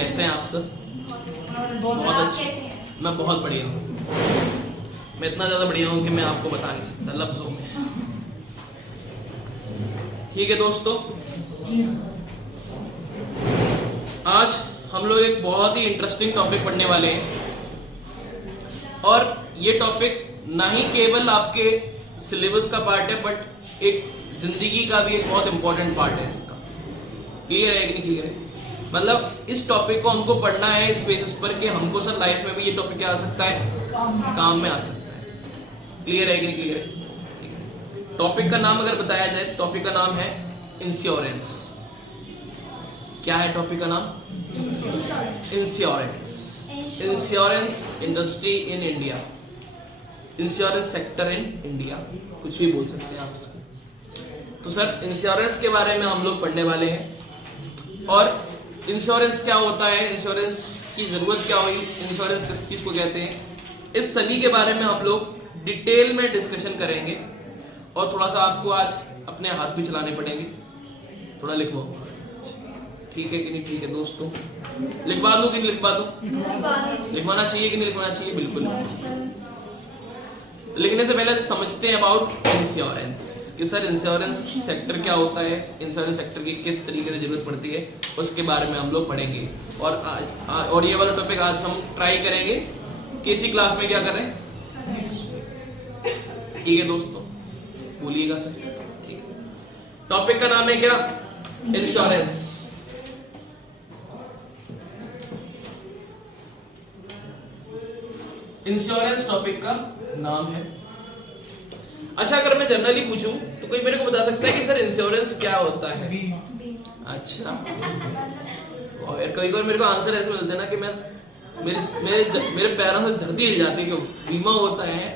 कैसे हैं आप सब? बहुत अच्छे। मैं बहुत बढ़िया हूँ। मैं इतना ज्यादा बढ़िया हूँ कि मैं आपको बता नहीं सकता लफ्जों में। ठीक है दोस्तों, आज हम लोग एक बहुत ही इंटरेस्टिंग टॉपिक पढ़ने वाले हैं और ये टॉपिक ना ही केवल आपके सिलेबस का पार्ट है बट एक जिंदगी का भी एक बहुत इंपॉर्टेंट पार्ट है इसका। क्लियर है कि नहीं क्लियर है? मतलब इस टॉपिक को हमको पढ़ना है इस बेसिस पर कि हमको सर लाइफ में भी ये टॉपिक क्या आ सकता है, काम में आ सकता है। क्लियर है कि नहीं क्लियर है? टॉपिक का नाम अगर बताया जाए, टॉपिक का नाम है इंश्योरेंस। क्या है टॉपिक का नाम? Insurance. Insurance industry in India, insurance sector in India, कुछ भी बोल सकते हैं आप इसको। तो सर इंश्योरेंस के बारे में हम लोग पढ़ने वाले हैं और इंश्योरेंस क्या होता है, इंश्योरेंस की जरूरत क्या हुई, इंश्योरेंस किस चीज को कहते हैं, इस सभी के बारे में हम लोग डिटेल में डिस्कशन करेंगे और थोड़ा सा आपको आज अपने हाथ भी चलाने पड़ेंगे। थोड़ा लिखवाओ, ठीक है कि नहीं? ठीक है दोस्तों, लिखवा दूं कि नहीं लिखवा दूं? लिखवाना चाहिए कि नहीं लिखवाना चाहिए? बिल्कुल। तो लिखने से पहले समझते हैं अबाउट इंश्योरेंस कि सर इंश्योरेंस सेक्टर क्या होता है, इंश्योरेंस सेक्टर की किस तरीके से जरूरत पड़ती है, उसके बारे में हम लोग पढ़ेंगे। और ये वाला टॉपिक आज हम ट्राई करेंगे कि इसी क्लास में क्या करें। ठीक है दोस्तों, बोलिएगा सर। ठीक है, टॉपिक का नाम है क्या? इंश्योरेंस। इंश्योरेंस टॉपिक का नाम है। अच्छा, अगर मैं जनरली पूछूं तो कोई मेरे को बता सकता है कि सर इंश्योरेंस क्या होता है? अच्छा, और कोई मेरे को आंसर ऐसे मिलते ना कि मैं मेरे पैरों से धरती हिल जाती है। क्यों? बीमा होता है,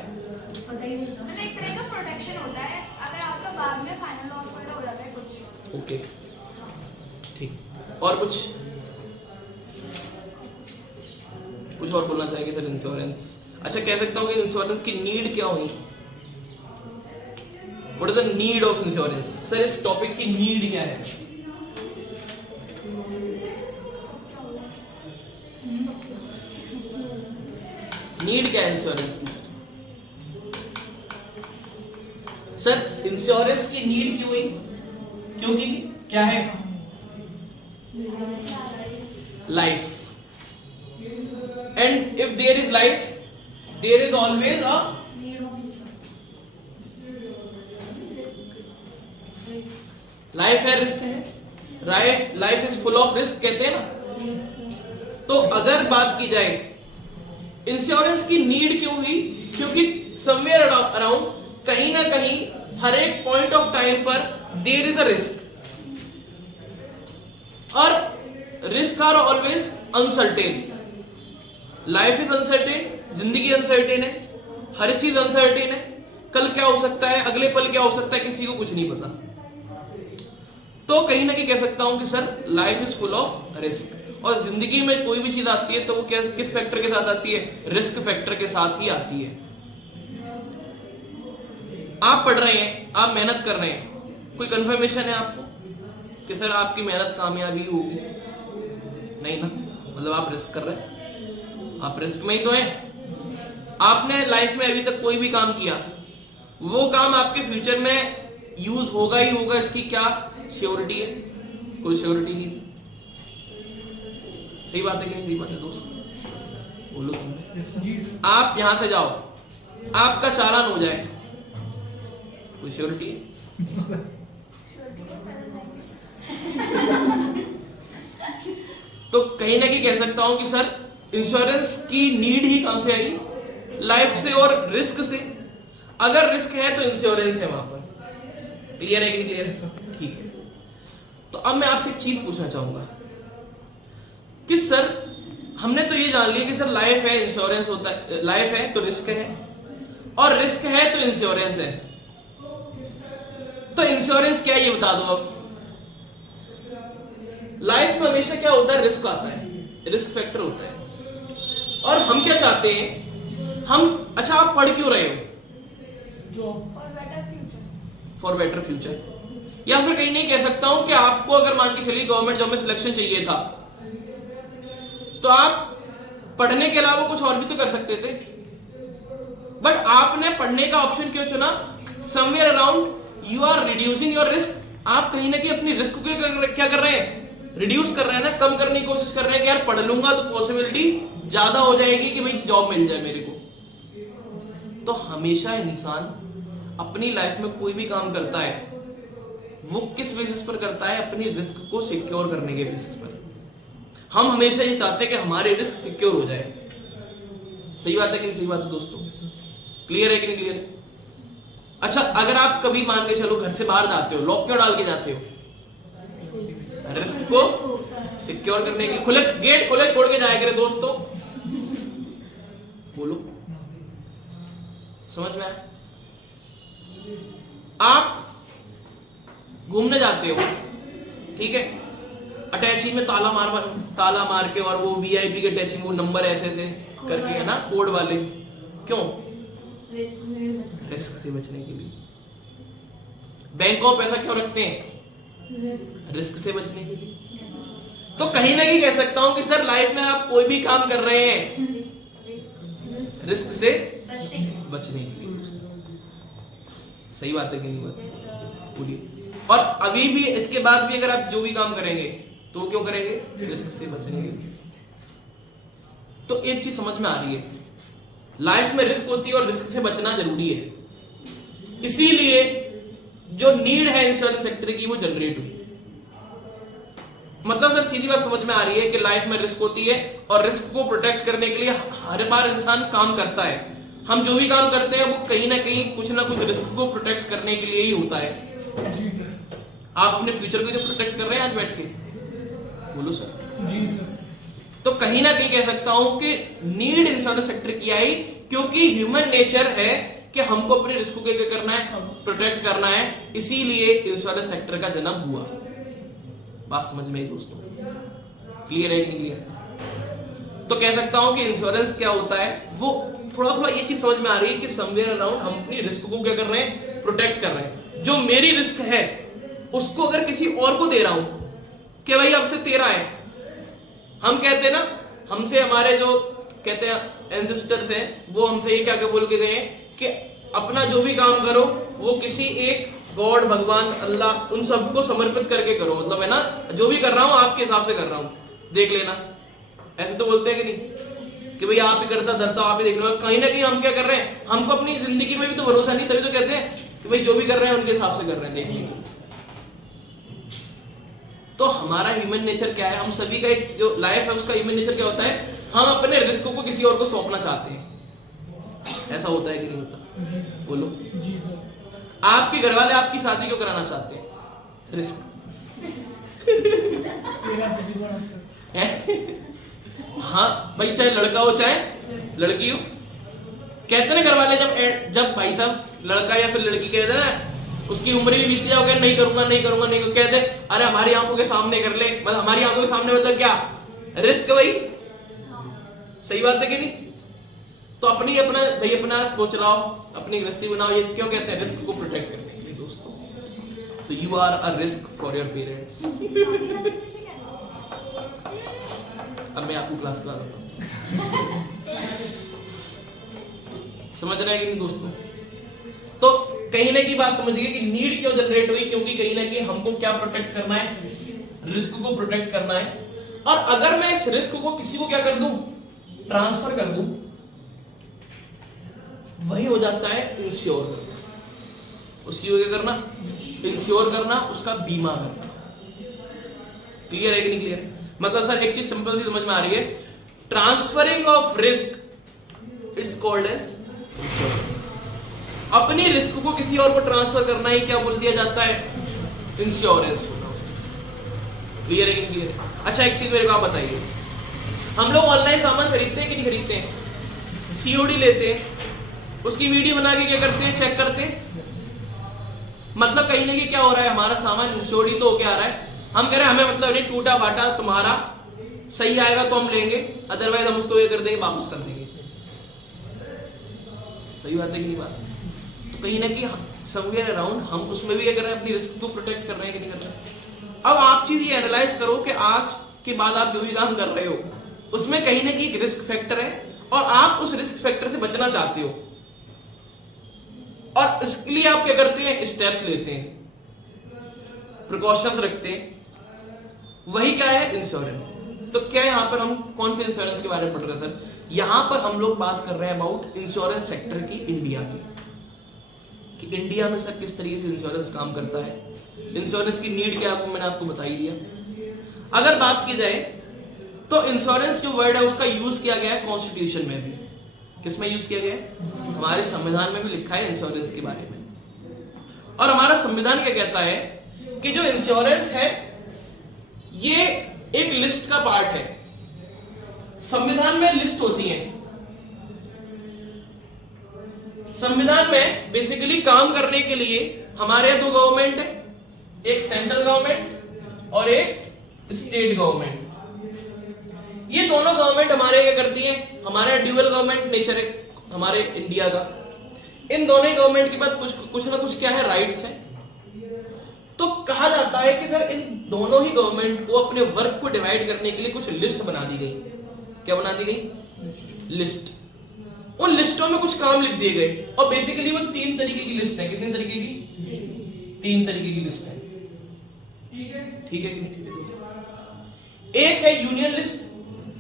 मतलब एक तरह का प्रोटेक्शन होता है अगर आपका बाद में फाइनल लॉस वगैरह हो जाता है कुछ। ओके ठीक। और कुछ और बोलना चाहेंगे सर इंश्योरेंस? अच्छा, कह सकता हूँ कि इंश्योरेंस की नीड क्या हुई? What is the need of insurance? Sir इस टॉपिक की नीड क्या है? नीड क्या है इंश्योरेंस की? सर इंश्योरेंस की नीड क्यों हुई? क्योंकि क्या है? Life. And if there is life there is always a life है, रिस्क है। Life is full of risk कहते हैं ना। तो अगर बात की जाए इंश्योरेंस की नीड क्यों हुई? क्योंकि समवेयर अराउंड, कहीं ना कहीं, हर एक पॉइंट ऑफ टाइम पर देयर इज अ रिस्क और risk are always uncertain. Life is uncertain, जिंदगी अनसर्टेन है, हर चीज अनसर्टेन है। कल क्या हो सकता है, अगले पल क्या हो सकता है, किसी को कुछ नहीं पता। तो कहीं ना कहीं कह सकता हूं कि sir life is full of risk. और जिंदगी में कोई भी चीज आती है तो वो क्या, किस फैक्टर के साथ आती है? रिस्क फैक्टर के साथ ही आती है। आप पढ़ रहे हैं, आप मेहनत कर रहे हैं, कोई कंफर्मेशन है आपको कि सर आपकी मेहनत कामयाबी होगी? नहीं ना। मतलब आप रिस्क कर रहे हैं, आप रिस्क में ही तो हैं। आपने लाइफ में अभी तक कोई भी काम किया, वो काम आपके फ्यूचर में यूज होगा ही होगा, इसकी क्या श्योरिटी है? कोई श्योरिटी नहीं। सही बात है कि नहीं? सही बात है दोस्त, बोलो तुम। आप यहां से जाओ, आपका चालान हो जाए, कोई श्योरिटी है? तो कहीं ना कहीं कह सकता हूं कि सर इंश्योरेंस की नीड ही कहां से आई? लाइफ से और रिस्क से। अगर रिस्क है तो इंश्योरेंस है वहां पर। क्लियर है कि नहीं क्लियर है? ठीक है। तो अब मैं आपसे एक चीज पूछना चाहूंगा कि सर हमने तो ये जान लिया कि सर लाइफ है, इंश्योरेंस होता है, लाइफ है तो रिस्क है और रिस्क है तो इंश्योरेंस है। तो इंश्योरेंस क्या है ये बता दो। अब लाइफ में हमेशा क्या होता है? रिस्क आता है, रिस्क फैक्टर होता है। और हम क्या चाहते हैं? हम, अच्छा आप पढ़ क्यों रहे हो? For better future. या फिर कहीं नहीं कह सकता हूं कि आपको अगर मान के चलिए गवर्नमेंट जॉब में सिलेक्शन चाहिए था तो आप पढ़ने के अलावा कुछ और भी तो कर सकते थे, बट आपने पढ़ने का ऑप्शन क्यों चुना? Somewhere around you are reducing your risk. आप कहीं ना कहीं अपनी रिस्क को क्या कर रहे हैं? रिड्यूस कर रहे हैं ना, कम करने की कोशिश कर रहे हैं कि यार पढ़ लूंगा तो पॉसिबिलिटी ज्यादा हो जाएगी कि भाई जॉब मिल जाए मेरे को। तो हमेशा इंसान अपनी लाइफ में कोई भी काम करता है वो किस बेसिस पर करता है? अपनी रिस्क को सिक्योर करने के बेसिस पर। हम हमेशा ये चाहते हैं कि हमारे रिस्क सिक्योर हो जाए। सही बात है कि नहीं सही बात है दोस्तों? क्लियर है कि नहीं क्लियर है? अच्छा, अगर आप कभी मान के चलो घर से बाहर जाते हो, लॉक क्यों डाल के जाते हो? रिस्क को सिक्योर करने के लिए। खुले गेट खुले छोड़ के जाया करे दोस्तों। बोलो, समझ में आया? आप घूमने जाते हो, ठीक है, अटैची में ताला मार के, और वो वीआईपी के अटैची में वो नंबर ऐसे करके, है ना, कोड वाले। क्यों? रिस्क से बचने के लिए। बैंकों में पैसा क्यों रखते हैं? रिस्क से बचने के लिए। तो कहीं ना कहीं कह सकता हूं कि सर लाइफ में आप कोई भी काम कर रहे हैं रिस्क से बचने के लिए। सही बात है कि नहीं बात? बोलिए। और अभी भी इसके बाद भी अगर आप जो भी काम करेंगे तो क्यों करेंगे? रिस्क से बचने के लिए। तो एक चीज समझ में आ रही है, लाइफ में रिस्क होती है और रिस्क से बचना जरूरी है। इसीलिए जो नीड है इंश्योरेंस सेक्टर की वो जनरेट हुई। मतलब सर सीधी बात समझ में आ रही है कि लाइफ में रिस्क होती है और रिस्क को प्रोटेक्ट करने के लिए हर बार इंसान काम करता है। हम जो भी काम करते हैं वो कहीं ना कहीं कुछ ना कुछ रिस्क को प्रोटेक्ट करने के लिए ही होता है। आप अपने फ्यूचर को जो प्रोटेक्ट कर रहे हैं आज बैठ के, बोलो सर। जी सर। तो कहीं ना कहीं कह सकता हूं कि नीड इंश्योरेंस सेक्टर की आई, क्योंकि ह्यूमन नेचर है कि हमको अपने रिस्क को क्या करना है? प्रोटेक्ट करना है। इसीलिए इंश्योरेंस सेक्टर का जन्म हुआ। बात समझ में आई दोस्तों? क्लियर है कि नहीं क्लियर? तो कह सकता हूं कि इंश्योरेंस क्या होता है, वो थोड़ा ये चीज समझ में आ रही है कि समवेयर अराउंड हम अपनी रिस्क को क्या कर रहे हैं? प्रोटेक्ट कर रहे हैं। जो मेरी रिस्क है उसको अगर किसी और को दे रहा हूं कि भाई अब से तेरा है, हम कहते हैं ना, हमसे हमारे जो कहते हैं एंसेस्टर्स हैं वो हमसे ये क्या बोल के गए कि अपना जो भी काम करो वो किसी एक गॉड, भगवान, अल्लाह, उन सबको समर्पित करके करो। मतलब है ना, जो भी कर रहा हूं आपके हिसाब से कर रहा हूं, देख लेना। ऐसे तो बोलते हैं कि नहीं कि भाई आप ही करता धरता आप ही देख लो। कहीं ना कहीं हम क्या कर रहे हैं? हमको अपनी जिंदगी में भी तो भरोसा नहीं, तभी तो कहते हैं कि भाई जो भी कर रहे हैं उनके हिसाब से कर रहे हैं, देख लेंगे। तो हमारा ह्यूमन नेचर क्या है? हम सभी का एक जो लाइफ है उसका ह्यूमन नेचर क्या होता है? हम अपने रिस्क को किसी और को सौंपना चाहते हैं। ऐसा होता है कि नहीं होता? बोलो। जी सर। आपके घर वाले आपकी शादी क्यों कराना चाहते हैं? रिस्क। हाँ भाई, चाहे लड़का हो चाहे लड़की हो, कहते ना घर वाले, जब भाई साहब लड़का या फिर लड़की कहते ना उसकी उम्र भी बीत जाओगे, नहीं करूंगा नहीं करूंगा नहीं करूंगा, कहते अरे हमारी आंखों के सामने कर ले। मतलब हमारी आंखों के सामने मतलब क्या? रिस्क भाई। सही बात है कि नहीं? तो अपना वो चलाओ, अपनी गृहस्थी बनाओ। ये क्यों कहते हैं? रिस्क को प्रोटेक्ट करने के लिए दोस्तों। तो you are a risk for your parents. अब मैं आपको क्लास चला देता हूं। समझ रहे हैं कि नहीं दोस्तों? तो कहीं ना कहीं बात समझिए कि नीड क्यों जनरेट हुई, क्योंकि कहीं ना कहीं हमको क्या प्रोटेक्ट करना है? रिस्क को प्रोटेक्ट करना है। और अगर मैं इस रिस्क को किसी को क्या कर दूं? ट्रांसफर कर दूं, वही हो जाता है इंश्योर करना। उसकी क्या करना? इंश्योर करना, उसका बीमा करना। क्लियर है कि नहीं क्लियर? मतलब सर एक चीज सिंपल सी समझ में आ रही है, transferring of risk it's called as insurance. अपनी रिस्क को किसी और को ट्रांसफर करना ही क्या बोल दिया जाता है? इंश्योरेंस। क्लियर है कि नहीं क्लियर? अच्छा एक चीज मेरे को आप बताइए, हम लोग ऑनलाइन सामान खरीदते हैं कि नहीं खरीदते हैं? सीओडी लेते हैं, उसकी वीडियो बना के क्या करते हैं? चेक करते हैं। मतलब कहीं ना कहीं क्या हो रहा है? हमारा सामान इंश्योर्ड ही तो होके आ रहा है। हम कह रहे हैं हमें मतलब नहीं, टूटा फाटा तुम्हारा सही आएगा तो हम लेंगे, अदरवाइज हम उसको ये कर देंगे, वापस कर देंगे। सही बात है कि नहीं बात? तो कहीं ना कहीं समवेयर अराउंड हम उसमें भी क्या कर रहे हैं? अपनी रिस्क को प्रोटेक्ट कर रहे हैं कि नहीं कर रहे हैं? अब आप चीज ये एनालाइज करो कि आज के बाद आप जो भी काम कर रहे हो उसमें कहीं ना कहीं एक रिस्क फैक्टर है और आप उस रिस्क फैक्टर से बचना चाहते हो, और इसके लिए आप क्या करते हैं, स्टेप्स लेते हैं, प्रिकॉशंस रखते हैं। वही क्या है, इंश्योरेंस। तो क्या यहां पर हम कौन से इंश्योरेंस के बारे में पढ़ रहे हैं सर? यहां पर हम लोग बात कर रहे हैं अबाउट इंश्योरेंस सेक्टर की, इंडिया की, कि इंडिया में सर किस तरीके से इंश्योरेंस काम करता है, इंश्योरेंस की नीड क्या है, मैंने आपको बता ही दिया। अगर बात की जाए तो इंश्योरेंस जो वर्ड है उसका यूज किया गया है कॉन्स्टिट्यूशन में भी। किसमें यूज किया गया है? हमारे संविधान में भी लिखा है इंश्योरेंस के बारे में। और हमारा संविधान क्या कहता है कि जो इंश्योरेंस है ये एक लिस्ट का पार्ट है। संविधान में लिस्ट होती है, संविधान में बेसिकली काम करने के लिए हमारे दो गवर्नमेंट है, एक सेंट्रल गवर्नमेंट और एक स्टेट गवर्नमेंट। ये दोनों गवर्नमेंट हमारे क्या करती है, हमारे ड्यूअल गवर्नमेंट नेचर है हमारे इंडिया का। इन दोनों ही गवर्नमेंट के पास कुछ ना कुछ क्या है, राइट्स है। तो कहा जाता है कि सर इन दोनों ही गवर्नमेंट को अपने वर्क को डिवाइड करने के लिए कुछ लिस्ट बना दी गई। क्या बना दी गई? लिस्ट। उन लिस्टों में कुछ काम लिख दिए गए और बेसिकली वो 3 तरीके की लिस्ट है। कितने तरीके की? 3 तरीके की लिस्ट है। ठीक है। एक है यूनियन लिस्ट,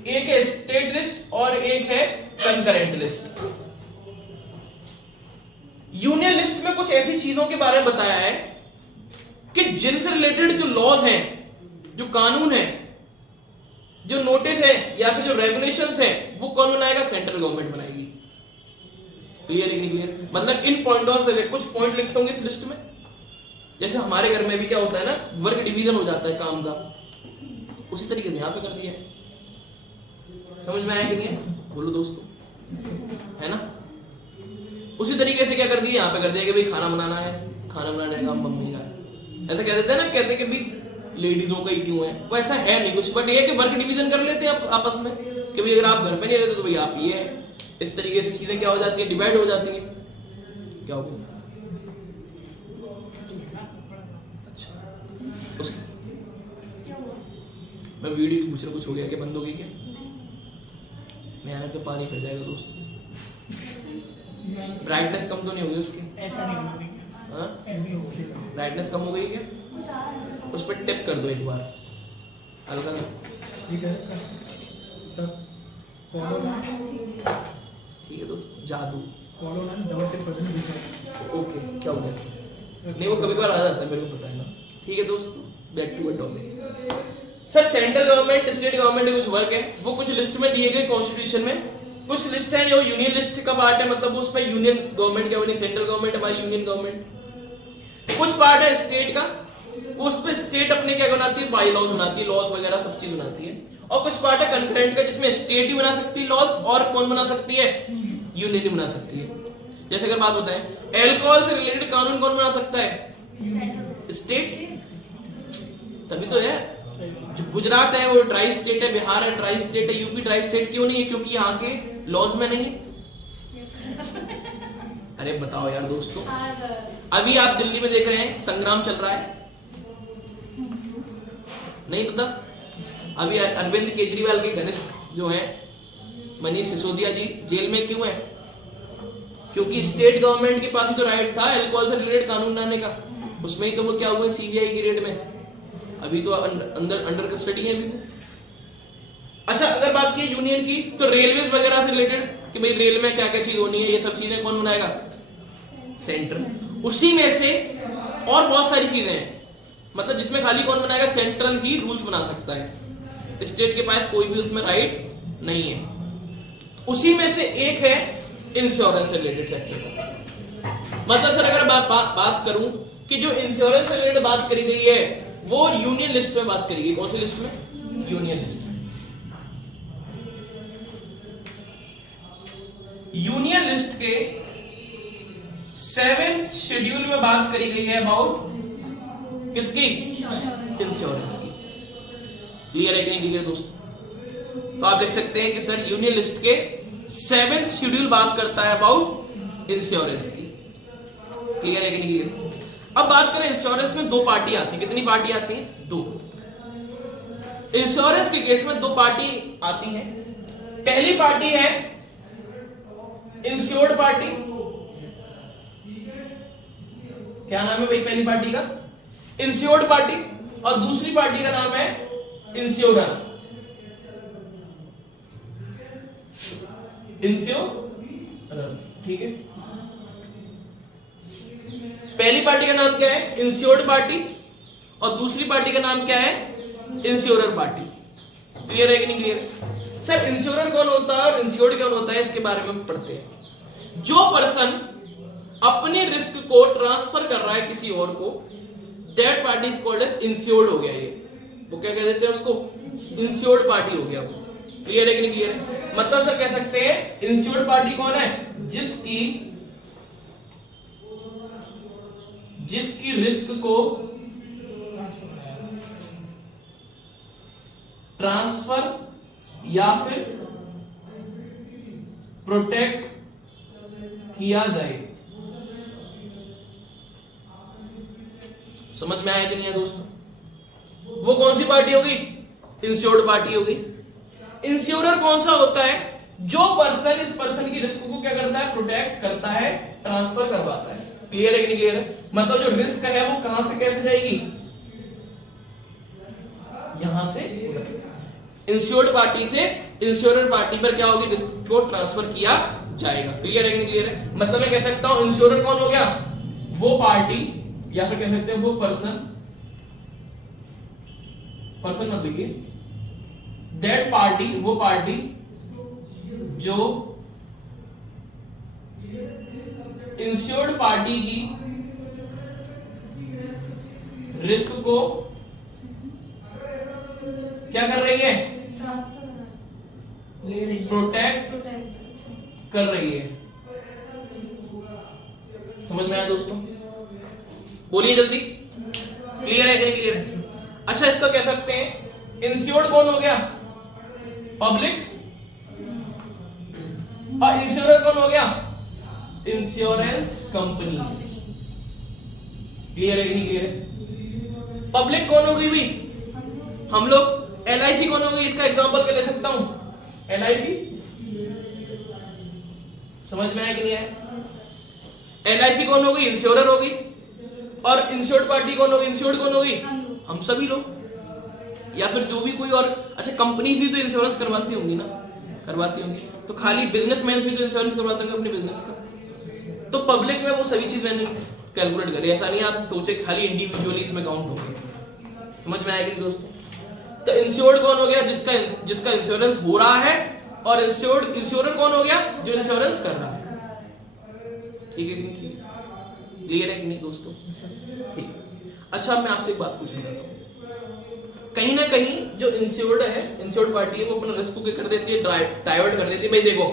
एक है स्टेट लिस्ट और एक है कंकरेंट लिस्ट। यूनियन लिस्ट में कुछ ऐसी चीजों के बारे में बताया है कि जिनसे रिलेटेड जो लॉज हैं, जो कानून है, जो नोटिस है या फिर जो रेगुलेशंस है, वो कौन बनाएगा? सेंट्रल गवर्नमेंट बनाएगी। क्लियर है कि नहीं क्लियर? मतलब इन पॉइंटों से कुछ पॉइंट लिखे होंगे इस लिस्ट में। जैसे हमारे घर में भी क्या होता है ना, वर्क डिवीजन हो जाता है काम का, उसी तरीके से यहां पे कर दिया है। समझ में आया कि नहीं? बोलो दोस्तों, है ना? उसी तरीके से क्या कर दिया, यहां पे कर दिया कि भाई खाना बनाना है, खाना बनाने का काम मम्मी का है। ऐसा कह देते हैं ना, कहते कि भाई लेडीजों का ही क्यों है, वो ऐसा है नहीं कुछ, बट ये है कि वर्क डिवीजन कर लेते हैं आपस में कि भाई अगर आप घर पे नहीं रहते तो भाई आप ये है। इस तरीके से चीजें क्या हो जाती है, डिवाइड हो जाती है। क्या हो मैं वीडियो की पूछ रहा, कुछ हो गया क्या, बंद हो गई क्या? मैं आना तो पानी फिर जाएगा दोस्तों। ब्राइटनेस कम तो नहीं होगी उसकी? ऐसा नहीं होगी। हाँ, ब्राइटनेस कम हो गई क्या? उस पर टिप कर दो एक बार हल्का। ठीक है सर, फॉलो ठीक है दोस्त, जादू फॉलो ना डबल टिप कर देना। ओके, क्या हो गया? नहीं वो कभी बार आ जाता है, मेरे को पता है ना। ठीक है दोस्तों, back to topic. Sir central government, state government के कुछ वर्क है, वो कुछ लिस्ट में दिए गए कॉन्स्टिट्यूशन में। कुछ लिस्ट है जो यूनियन लिस्ट का पार्ट है, मतलब उसमें यूनियन गवर्नमेंट क्या बनी, सेंट्रल गवर्नमेंट हमारी यूनियन गवर्नमेंट। कुछ पार्ट है स्टेट का, उस पे स्टेट अपने क्या बनाती है, बाई लॉज बनाती है, लॉज वगैरह सब चीज बनाती है। और कुछ पार्ट है कंकरेंट का, जिसमें स्टेट ही बना सकती है लॉज, और कौन बना सकती है, यूनियन ही बना सकती है। जैसे अगर बात बताएं, एल्कोहल से रिलेटेड कानून कौन बना सकता है, स्टेट। तभी तो है जो गुजरात है वो ट्राई स्टेट है, बिहार है ट्राई स्टेट है, यूपी ट्राई स्टेट क्यों नहीं है, क्योंकि यहाँ के लॉज में नहीं। अरे बताओ यार दोस्तों, अभी आप दिल्ली में देख रहे हैं संग्राम चल रहा है, नहीं पता? अभी अरविंद केजरीवाल के घनिष्ठ जो है मनीष सिसोदिया जी जेल में क्यों है? क्योंकि स्टेट गवर्नमेंट के पास ही तो राइट था अल्कोहल से रिलेटेड कानून लाने का। उसमें ही तो वो क्या हुआ, सीबीआई की रेड में, अभी तो अंडर कस्टडी है अभी। अच्छा, अगर बात की यूनियन की, तो रेलवेज वगैरह से रिलेटेड कि भाई रेल में क्या क्या चीज होनी है, ये सब चीजें कौन बनाएगा, सेंट्रल। उसी में से और बहुत सारी चीजें हैं, मतलब जिसमें खाली कौन बनाएगा, सेंट्रल ही रूल्स बना सकता है, स्टेट के पास कोई भी उसमें राइट नहीं है। उसी में से एक है इंश्योरेंस से रिलेटेड सेक्टर। मतलब सर अगर बात करूं कि जो इंश्योरेंस से रिलेटेड बात करी गई है वो यूनियन लिस्ट में बात करी गई। कौन सी लिस्ट में? Union list. यूनियन लिस्ट के 7th शेड्यूल में बात करी गई है अबाउट किसकी, इंश्योरेंस की। क्लियर है कि नहीं क्लियर दोस्तों? तो आप देख सकते हैं कि सर यूनियन लिस्ट के 7th शेड्यूल बात करता है अबाउट इंश्योरेंस की। क्लियर है कि नहीं क्लियर? अब बात करें इंश्योरेंस में 2 पार्टी आती है। कितनी पार्टी आती है? 2। इंश्योरेंस के केस में दो पार्टी आती हैं। पहली पार्टी है इंश्योर्ड पार्टी, क्या नाम है भाई पहली पार्टी का? Insured party. और दूसरी पार्टी का नाम है इंश्योरर। इंश्योरर, ठीक है। पहली पार्टी का नाम क्या है? Insured party. और दूसरी पार्टी का नाम क्या है? Insurer party. क्लियर है कि नहीं क्लियर? सर इंश्योरर कौन होता है और इंश्योर्ड कौन होता है, इसके बारे में हम पढ़ते हैं। जो पर्सन अपने रिस्क को ट्रांसफर कर रहा है किसी और को, that party is called as insured हो गया। ये वो क्या कह देते हैं उसको? इंश्योर्ड पार्टी हो गया वो। क्लियर है कि नहीं क्लियर है? मतलब सर कह सकते हैं इंश्योर्ड पार्टी कौन है? जिसकी रिस्क को ट्रांसफर या फिर प्रोटेक्ट किया जाए। समझ में आया कि नहीं है दोस्तों? वो कौन सी पार्टी होगी? इंश्योर्ड पार्टी होगी। इंश्योरर कौन सा होता है? जो पर्सन इस पर्सन की रिस्क को क्या करता है? प्रोटेक्ट करता है, ट्रांसफर करवाता है। क्लियर है कि नहीं क्लियर है? मतलब जो रिस्क है वो कहां से कैसे जाएगी? यहां से इंश्योर्ड पार्टी से इंश्योरर पार्टी पर क्या होगी? रिस्क को ट्रांसफर किया जाएगा। क्लियर है कि नहीं क्लियर है? मतलब मैं कह सकता हूं इंश्योरर कौन हो गया? वो पार्टी, या फिर कह सकते हैं वो पर्सन मत लिखिए, दैट पार्टी, वो पार्टी जो इंश्योर्ड पार्टी की रिस्क को क्या कर रही है? प्रोटेक्ट कर रही है। समझ में आया दोस्तों? बोलिए जल्दी। क्लियर है कि नहीं क्लियर? अच्छा इसको कह सकते हैं इंश्योर्ड कौन हो गया? पब्लिक। और इंश्योरर कौन हो गया? Insurance company. क्लियर है कि नहीं क्लियर है? पब्लिक कौन होगी भी? हम लोग। LIC कौन होगी? इसका एग्जांपल क्या ले सकता हूं? LIC। समझ में आया कि नहीं आया? LIC कौन होगी? इंश्योरर होगी। और इंश्योर्ड पार्टी कौन होगी? इंश्योर्ड कौन होगी? हम सभी लोग, या फिर जो भी कोई और। अच्छा कंपनी भी तो इंश्योरेंस करवाती होंगी ना? करवाती होंगी। तो खाली बिजनेसमैन भी तो इंश्योरेंस करवाते होंगे अपने बिजनेस का। तो पब्लिक में वो सभी चीज मैंने कैलकुलेट करी। ऐसा नहीं आप सोचे खाली इंडिविजुअली इसमें काउंट होंगे। समझ में आएगी दोस्तों? तो इंश्योर्ड कौन हो गया? जिसका इंश्योरेंस हो रहा है। और इंश्योरर कौन हो गया? जो इंश्योरेंस कर रहा है। ठीक है कि नहीं? क्लियर है कि नहीं दोस्तों? ठीक। अच्छा मैं आपसे एक बात पूछना चाहता हूं। कहीं ना कहीं जो इंश्योर्ड है, इंश्योर्ड पार्टी है, वो अपना रिस्क को कर देती है, डाइवर्ट कर देती है। भाई देखो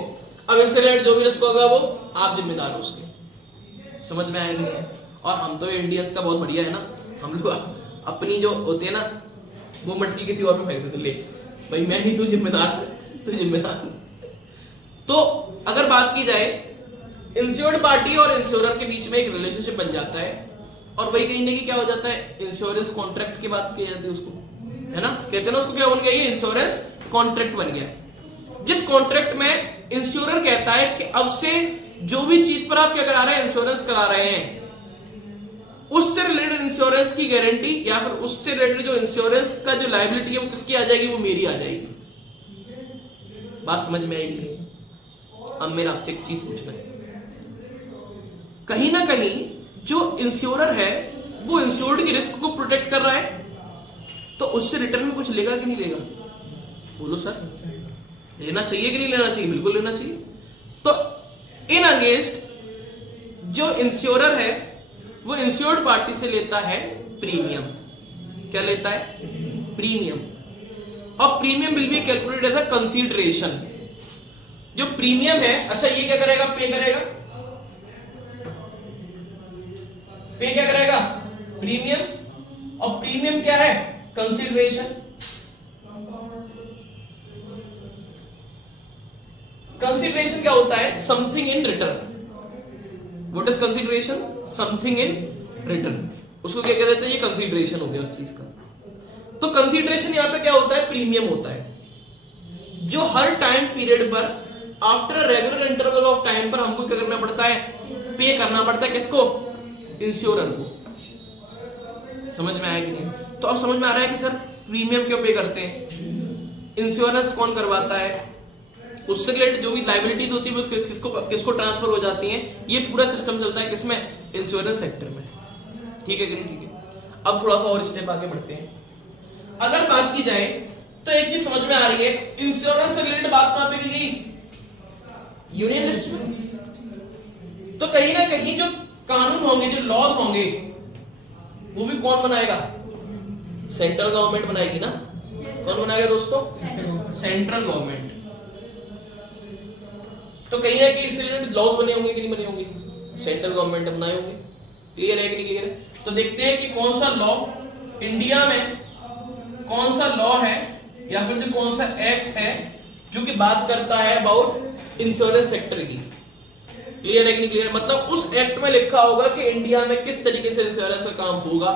अब इससे रिलेटेड जो भी रिस्क होगा वो आप जिम्मेदार हो उसके। समझ में आएगी नहीं? और हम तो इंडियंस का बहुत बढ़िया है ना, हम लोग अपनी जो होती है ना वो मटकी किसी और पे फेंक देते, ले भाई मैं नहीं, तू जिम्मेदार, तू जिम्मेदार। तो अगर बात की जाए इंश्योर्ड पार्टी और इंश्योरर के बीच में एक रिलेशनशिप बन जाता है, और वही कहीं ना कहीं क्या हो जाता है? इंश्योरेंस कॉन्ट्रैक्ट की बात की जाती है उसको, है ना? कहते हैं ना उसको क्या बन गया? ये इंश्योरेंस कॉन्ट्रैक्ट बन गया। जिस कॉन्ट्रैक्ट में इंश्योरर कहता है कि अब से जो भी चीज पर आप क्या करा रहे हैं? इंश्योरेंस करा रहे हैं, उससे रिलेटेड इंश्योरेंस की गारंटी या फिर उससे रिलेटेड जो इंश्योरेंस का जो लायबिलिटी है वो किसकी आ जाएगी? वो मेरी आ जाएगी। बात समझ में आएगी? अब मेरा आपसे एक चीज पूछना है, कहीं ना कहीं जो इंश्योरर है वो इंश्योर्ड की रिस्क को प्रोटेक्ट कर रहा है, तो उससे रिटर्न में कुछ लेगा कि नहीं लेगा? बोलो सर, लेना चाहिए कि नहीं लेना चाहिए? बिल्कुल लेना चाहिए। तो इन अगेंस्ट जो इंश्योरर है वो इंश्योर्ड पार्टी से लेता है प्रीमियम। क्या लेता है? प्रीमियम। और premium will be calculated as a consideration. जो प्रीमियम है, अच्छा ये क्या करेगा? पे करेगा। पे क्या करेगा? प्रीमियम। और प्रीमियम क्या है? कंसीडरेशन। कंसीडरेशन क्या होता है? Something in return. What is consideration? Something in return. उसको क्या कहते हैं? ये कंसीडरेशन हो गया उस चीज का। तो कंसीडरेशन यहाँ पे क्या होता है, प्रीमियम होता है, जो हर टाइम पीरियड पर after regular interval of time पर हमको क्या करना पड़ता है, पे करना पड़ता है। किसको, इंश्योरर को। समझ में आया कि नहीं? तो अब समझ में आ रहा है कि सर प्रीमियम क्यों पे करते हैं, इंश्योरेंस कौन करवाता है, उससे रिलेटेड जो भी लाइबिलिटीज होती है वो किसको ट्रांसफर हो जाती हैं, ये पूरा सिस्टम चलता है किसमें, इंश्योरेंस सेक्टर में। ठीक है कि नहीं? ठीक है। अब थोड़ा सा और स्टेप आगे बढ़ते हैं। अगर बात की जाए तो एक चीज समझ में आ रही है, इंश्योरेंस से रिलेटेड बात कहां पे की गई, यूनियन लिस्ट में। तो कहीं ना कहीं जो कानून होंगे, जो लॉज होंगे, वो भी कौन बनाएगा, सेंट्रल गवर्नमेंट बनाएगी ना। कौन बनाएगा दोस्तों, सेंट्रल गवर्नमेंट। तो कहीं ना कहीं इससे रिलेटेड लॉज बने होंगे कि नहीं बने होंगे, सेंट्रल गवर्नमेंट ने बनाए होंगे। क्लियर है कि नहीं क्लियर है? तो देखते हैं कि कौन सा लॉ इंडिया में, कौन सा लॉ है या फिर जो कौन सा एक्ट है जो कि बात करता है अबाउट इंश्योरेंस सेक्टर की। क्लियर है कि नहीं क्लियर? मतलब उस एक्ट में लिखा होगा कि इंडिया में किस तरीके से इंश्योरेंस का काम होगा,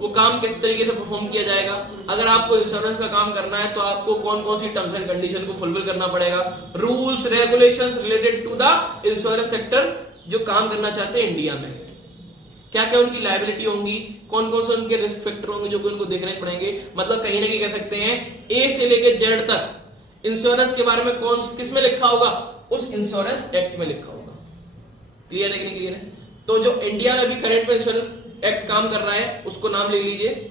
वो काम किस तरीके से परफॉर्म किया जाएगा। अगर आपको इंश्योरेंस का काम करना है तो आपको कौन कौन सी टर्म्स एंड कंडीशन को फुलफिल करना पड़ेगा, rules regulations related to the insurance sector जो काम करना चाहते हैं इंडिया में, क्या क्या उनकी लायबिलिटी होंगी, कौन कौन से उनके रिस्क फैक्टर होंगे जो कि उनको देखने पड़ेंगे। मतलब कहीं ना कहीं कह सकते हैं ए से लेकर जेड तक इंश्योरेंस के बारे में कौन किस में लिखा होगा, उस इंश्योरेंस एक्ट में लिखा होगा। क्लियर है कि नहीं क्लियर है? तो जो इंडिया में अभी करंट में इंश्योरेंस एक्ट काम कर रहा है उसको नाम ले लीजिए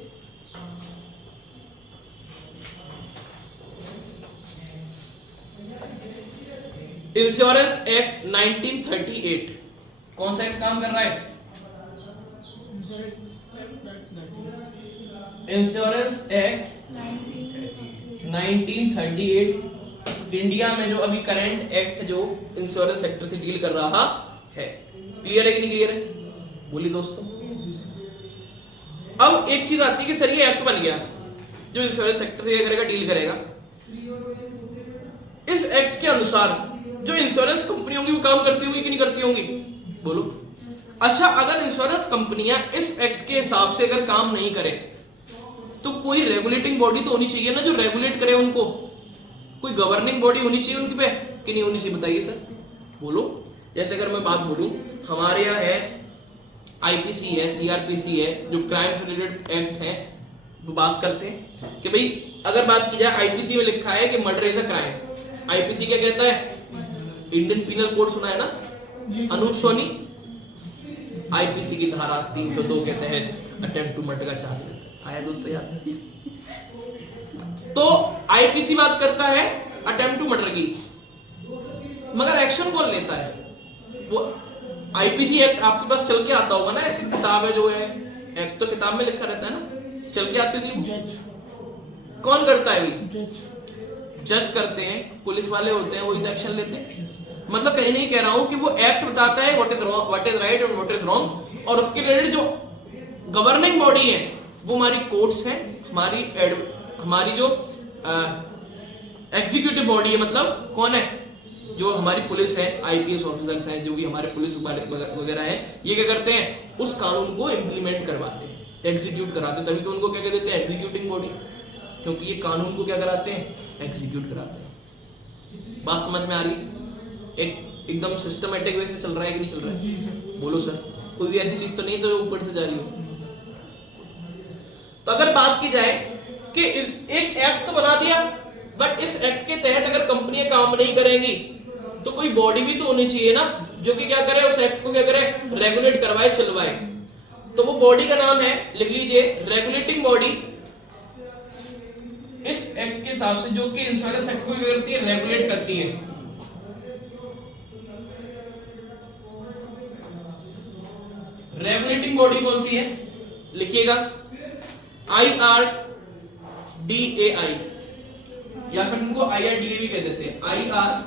इंश्योरेंस एक्ट 1938। कौन सा एक्ट काम कर रहा है, इंश्योरेंस एक्ट 1938 इंडिया में जो अभी करंट एक्ट जो इंश्योरेंस सेक्टर से डील कर रहा है। क्लियर है कि नहीं क्लियर है? बोलिए दोस्तों। अब एक चीज आती है कि सर ये एक्ट बन गया जो इंश्योरेंस सेक्टर से क्या करेगा, डील करेगा। इस एक्ट के अनुसार जो इंश्योरेंस कंपनी होंगी वो काम करती होंगी कि नहीं करती होंगी, बोलो। अच्छा, अगर इंश्योरेंस कंपनियां इस एक्ट के हिसाब से अगर काम नहीं करे तो कोई रेगुलेटिंग बॉडी तो होनी चाहिए ना जो रेगुलेट करे उनको, कोई गवर्निंग बॉडी होनी चाहिए उनकी पे कि नहीं होनी चाहिए, बताइए सर, बोलो। जैसे अगर मैं बात बोलूं, हमारे यहाँ है आईपीसी है, सीआरपीसी है, जो क्राइम से रिलेटेड एक्ट है, वो बात करते हैं कि भाई अगर बात की जाए आईपीसी में लिखा है कि murder is a crime. IPC क्या कहता है, इंडियन पिनल कोड सुना है ना, अनूप सोनी, आईपीसी की धारा 302 के तहत अटेम्प्ट टू मर्डर का चार्ज आया दोस्तों यार। तो आईपीसी बात करता है अटेम्प्ट टू मर्डर की, मगर एक्शन कौन लेता है, वो आईपीसी एक्ट आपके पास चल के आता होगा ना, ऐसी किताब है जो है, एक्ट तो किताब में लिखा रहता है ना, चल के आती थी। कौन करता है भाई, जज करते हैं, पुलिस वाले होते हैं, वही तो एक्शन लेते हैं। मतलब कहीं नहीं कह रहा हूं कि वो एक्ट बताता है व्हाट इज राइट और व्हाट इज रॉन्ग, और उसके रिलेटेड जो गवर्निंग बॉडी है वो हमारी कोर्ट्स हैं, हमारी जो एग्जीक्यूटिव बॉडी है, मतलब कौन है, जो हमारी पुलिस है, आईपीएस ऑफिसर्स हैं, जो भी हमारे पुलिस वगैरह है, ये क्या करते हैं, उस कानून को इंप्लीमेंट करवाते हैं, एग्जीक्यूट कराते हैं। तभी तो उनको क्या कहते हैं, एग्जीक्यूटिंग बॉडी, क्योंकि ये कानून को क्या कराते हैं, एग्जीक्यूट कराते हैं। बात समझ में आ रही है? एकदम सिस्टमेटिक वे से चल रहा है कि नहीं चल रहा है, बोलो सर। कोई भी ऐसी चीज तो नहीं तो ऊपर से जा रही हो। तो अगर बात की जाए कि एक एक्ट तो बना दिया, बट इस एक्ट के तहत अगर कंपनियां काम नहीं करेंगी तो कोई बॉडी भी तो होनी चाहिए ना जो कि क्या करे, उस एक्ट को क्या करे, रेगुलेट करवाए, चलवाए। तो वो बॉडी का नाम है, लिख लीजिए, रेगुलेटिंग बॉडी। इस एक्ट के हिसाब से जो कि इंश्योरेंस एक्ट को क्या करती है, रेगुलेट करती है। रेगुलेटिंग बॉडी कौन सी है, लिखिएगा, IRDAI, या फिर उनको IRDA भी कह देते हैं, IRDAI।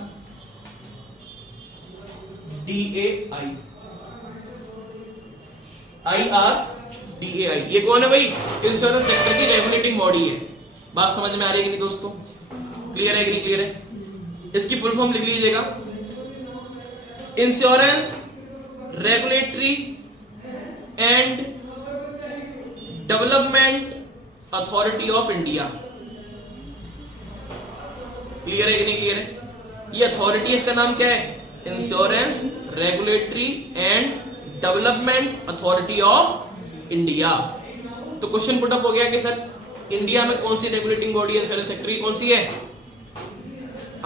ये कौन है भाई, इंश्योरेंस सेक्टर की रेगुलेटिंग बॉडी है। बात समझ में आ रही है कि नहीं दोस्तों, क्लियर है कि नहीं क्लियर है? इसकी फुल फॉर्म लिख लीजिएगा, insurance regulatory and development authority of India. Clear है कि नहीं क्लियर है? ये अथॉरिटी, इसका नाम क्या है? Insurance regulatory and development authority of India. तो क्वेश्चन पुटअप हो गया कि सर इंडिया में कौन सी रेगुलेटिंग बॉडी है इंश्योरेंस सेक्टर की? कौन सी है?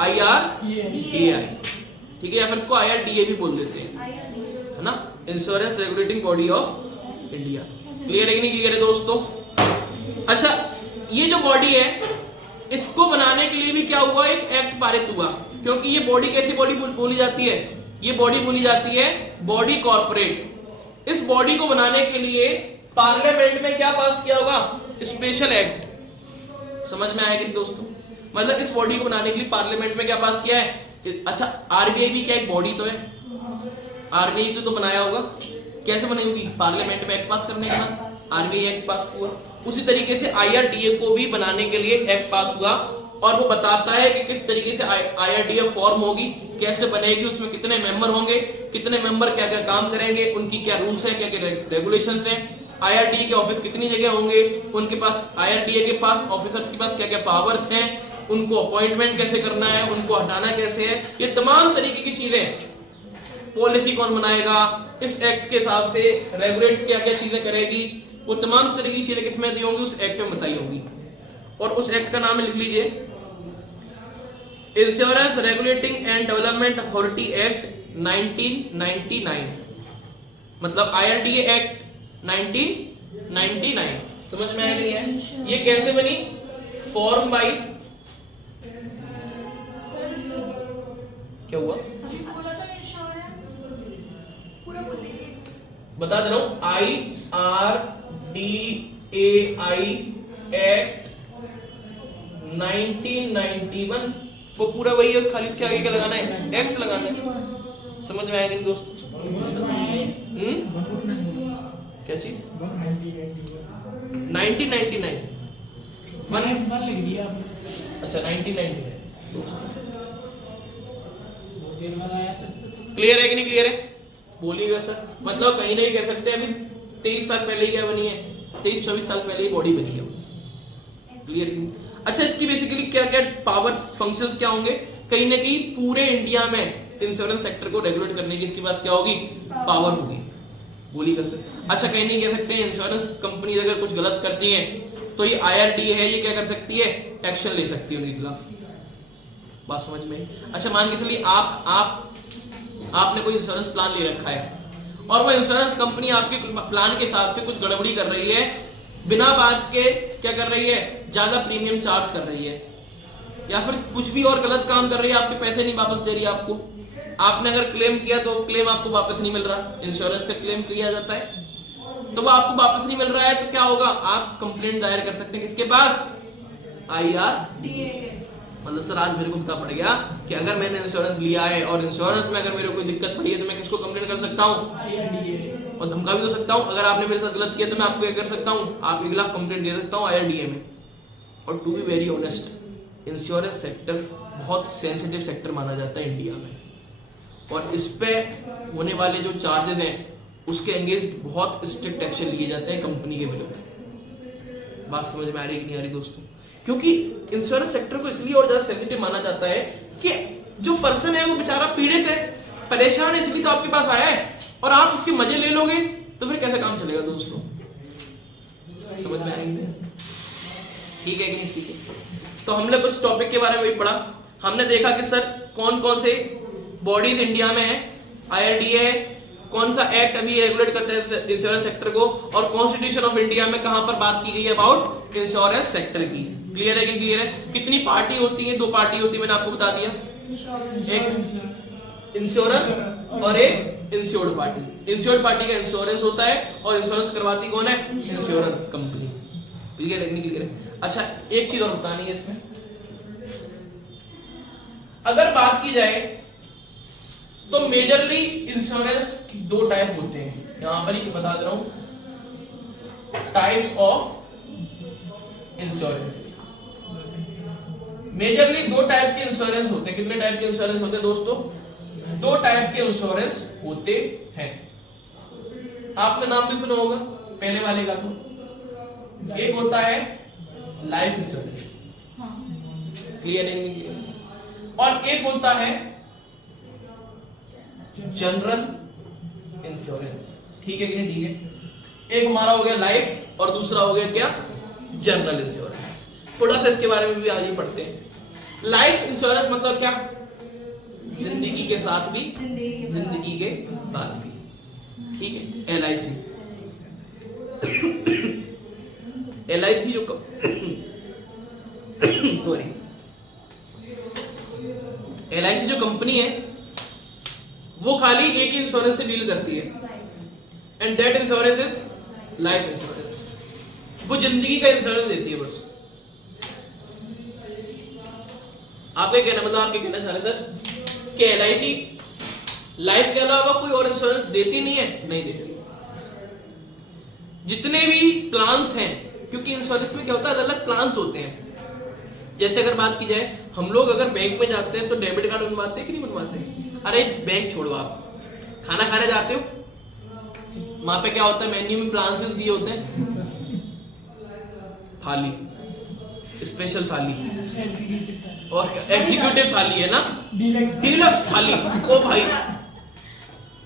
IRDAI, ठीक है, या फिर इसको IRDA भी बोल देते हैं, है ना, insurance regulating body of India. Clear है कि नहीं क्लियर है दोस्तों? अच्छा, ये जो बॉडी है इसको बनाने के लिए भी क्या हुआ? एक एक्ट पारित हुआ, क्योंकि ये बॉडी कैसी बॉडी बोली जाती है? ये बॉडी बोली जाती है बॉडी कॉर्पोरेट। इस बॉडी को बनाने के लिए पार्लियामेंट में क्या पास किया होगा? Special act. समझ में आएगा दोस्तों? मतलब इस बॉडी को बनाने के लिए पार्लियामेंट में क्या पास किया है? अच्छा, आरबीआई भी क्या एक बॉडी तो है? आरबीआई को तो बनाया होगा, कैसे बनी होगी? पार्लियामेंट में एक्ट पास करने के बाद आरबीआई एक्ट पास हुआ। उसी तरीके से IRDA को भी बनाने के लिए एक्ट पास हुआ, और वो बताता है कि किस तरीके से IRDA फॉर्म होगी, कैसे बनेगी, उसमें कितने मेंबर होंगे, कितने मेंबर क्या क्या काम करेंगे, उनकी क्या रूल्स है, क्या क्या रेगुलेशंस हैं, IRDA के ऑफिस कितनी जगह होंगे, उनके पास IRDA के पास ऑफिसर्स के पास क्या क्या पावर्स हैं, उनको अपॉइंटमेंट कैसे करना है, उनको हटाना कैसे है, ये तमाम तरीके की चीजें। पॉलिसी कौन बनाएगा, इस एक्ट के हिसाब से रेगुलेट क्या क्या चीजें करेगी, वो तमाम तरीके की चीजें किसमें दी होंगी? उस एक्ट में बताई होगी। और उस एक्ट का नाम लिख लीजिए, insurance regulating and development authority act 1999, मतलब IRDA एक्ट 1999। समझ में आ गई है? ये कैसे बनी? फॉर्म बाई, क्या हुआ? अभी बोला था इंश्योरेंस, पूरा बोल दीजिए। बता दे रहा हूं, IRDAI एक्ट 1991, वो पूरा वही है, खाली उसके आगे क्या लगाना है? एक्ट लगाना है। समझ में आएगा दोस्तों? क्या चीज? 1999 अच्छा 1999। क्लियर है कि नहीं क्लियर है? बोलिएगा सर। मतलब कहीं नहीं कह सकते अभी 23 साल पहले ही क्या बनी है, 23-24 साल पहले ही बॉडी बनी है। क्लियर? अच्छा, इसकी बेसिकली क्या क्या पावर फंक्शंस क्या होंगे? कहीं ना कहीं पूरे इंडिया में इंश्योरेंस सेक्टर को रेगुलेट करने की इसके पास क्या होगी? पावर होगी। बोलिएगा सर। अच्छा, कहीं नहीं कह सकते इंश्योरेंस कंपनी अगर कुछ गलत करती है तो ये IRDA है, ये क्या कर सकती है? एक्शन ले सकती है उनके खिलाफ। बात समझ में? अच्छा, मान के चलिए आपने कोई इंश्योरेंस प्लान ले रखा है और वो इंश्योरेंस कंपनी आपके प्लान के हिसाब से कुछ गड़बड़ी कर रही है, बिना बात के क्या कर रही है? ज्यादा प्रीमियम चार्ज कर रही है, या फिर कुछ भी और गलत काम कर रही है, आपके पैसे नहीं वापस दे रही है आपको। आपने अगर क्लेम किया तो क्लेम आपको वापस नहीं मिल रहा, इंश्योरेंस का क्लेम किया जाता है तो वो आपको वापस नहीं मिल रहा है, तो क्या होगा? आप कंप्लेंट दायर कर सकते हैं किसके पास? IRDA। मतलब सर आज मेरे को पता पड़ गया कि अगर मैंने इंश्योरेंस लिया है और इंश्योरेंस में अगर मेरे को कोई दिक्कत पड़ी है तो मैं किसको कंप्लेंट कर सकता हूँ? और धमका भी दे सकता हूँ। अगर आपने मेरे साथ गलत किया तो मैं आपको क्या कर सकता हूँ? आपके खिलाफ कंप्लेंट दे सकता हूँ IRDA में। और to be very honest, insurance sector बहुत सेंसिटिव सेक्टर माना जाता है इंडिया में, और इस पे होने वाले जो चार्जेस हैं उसके अगेंस्ट बहुत स्ट्रिक्ट एक्शन लिए जाते हैं कंपनी के विरुद्ध। बात समझ में आ रही कि नहीं आ रही दोस्तों? क्योंकि इंश्योरेंस सेक्टर को इसलिए और ज्यादा सेंसिटिव माना जाता है कि जो पर्सन है वो बेचारा पीड़ित है, परेशान है, इसलिए तो आपके पास आया है, और आप उसके मजे ले लोगे तो फिर कैसे काम चलेगा दोस्तों? समझ में आएंगे? ठीक है कि नहीं? ठीक है। तो हमने कुछ टॉपिक के बारे में भी पढ़ा। हमने देखा कि सर कौन कौन से बॉडीज इंडिया में है, IRDA, कौन सा एक्ट अभी रेगुलेट करता है इंश्योरेंस सेक्टर को, और कॉन्स्टिट्यूशन ऑफ इंडिया में कहां पर बात की गई है अबाउट इंश्योरेंस सेक्टर की। क्लियर है कि क्लियर है? कितनी पार्टी होती है? 2 पार्टी होती है, मैंने आपको बता दिया, एक इंश्योरर और एक इंश्योर्ड पार्टी। इंश्योर्ड पार्टी का इंश्योरेंस होता है और इंश्योरेंस करवाती कौन है? Insurer company. क्लियर है कि नहीं क्लियर है? अच्छा, एक चीज और बतानी है इसमें, अगर बात की जाए तो मेजरली इंश्योरेंस 2 टाइप होते हैं, यहां पर ही बता दे रहा हूं, types of insurance. Majorly 2 type के इंश्योरेंस होते हैं। कितने टाइप के इंश्योरेंस होते हैं दोस्तों? 2 टाइप के इंश्योरेंस होते हैं। आपने नाम भी सुना होगा पहले वाले का। तो एक होता है लाइफ इंश्योरेंस, क्लियर है नहीं क्लियर? और एक होता है जनरल इंश्योरेंस, ठीक है कि नहीं? ठीक है, एक हमारा हो गया लाइफ और दूसरा हो गया क्या? General insurance. थोड़ा सा इसके बारे में भी आगे पढ़ते हैं। लाइफ इंश्योरेंस मतलब क्या? जिंदगी के साथ भी जिंदगी के बाद भी, ठीक है, LIC। LIC जो सॉरी LIC जो कंपनी है वो खाली एक इंश्योरेंस से डील करती है, and that insurance is life insurance. वो जिंदगी का इंश्योरेंस देती है बस। आपके कहना मतलब आपके कहना चाह रहे सर कि LIC लाइफ के अलावा कोई और इंश्योरेंस देती नहीं है? नहीं देती। जितने भी प्लान्स हैं, क्योंकि इंश्योरेंस में क्या होता है, अलग अलग प्लान्स होते हैं। जैसे अगर बात की जाए, हम लोग अगर बैंक में जाते हैं तो डेबिट कार्ड बनवाते हैं कि नहीं बनवाते? अरे बैंक छोड़ो, आप खाना खाने जाते हो, वहां पे क्या होता है, मेन्यू में प्लान्स दिए होते हैं, थाली, स्पेशल थाली और एग्जीक्यूटिव थाली है ना, डीलक्स थाली। ओ भाई,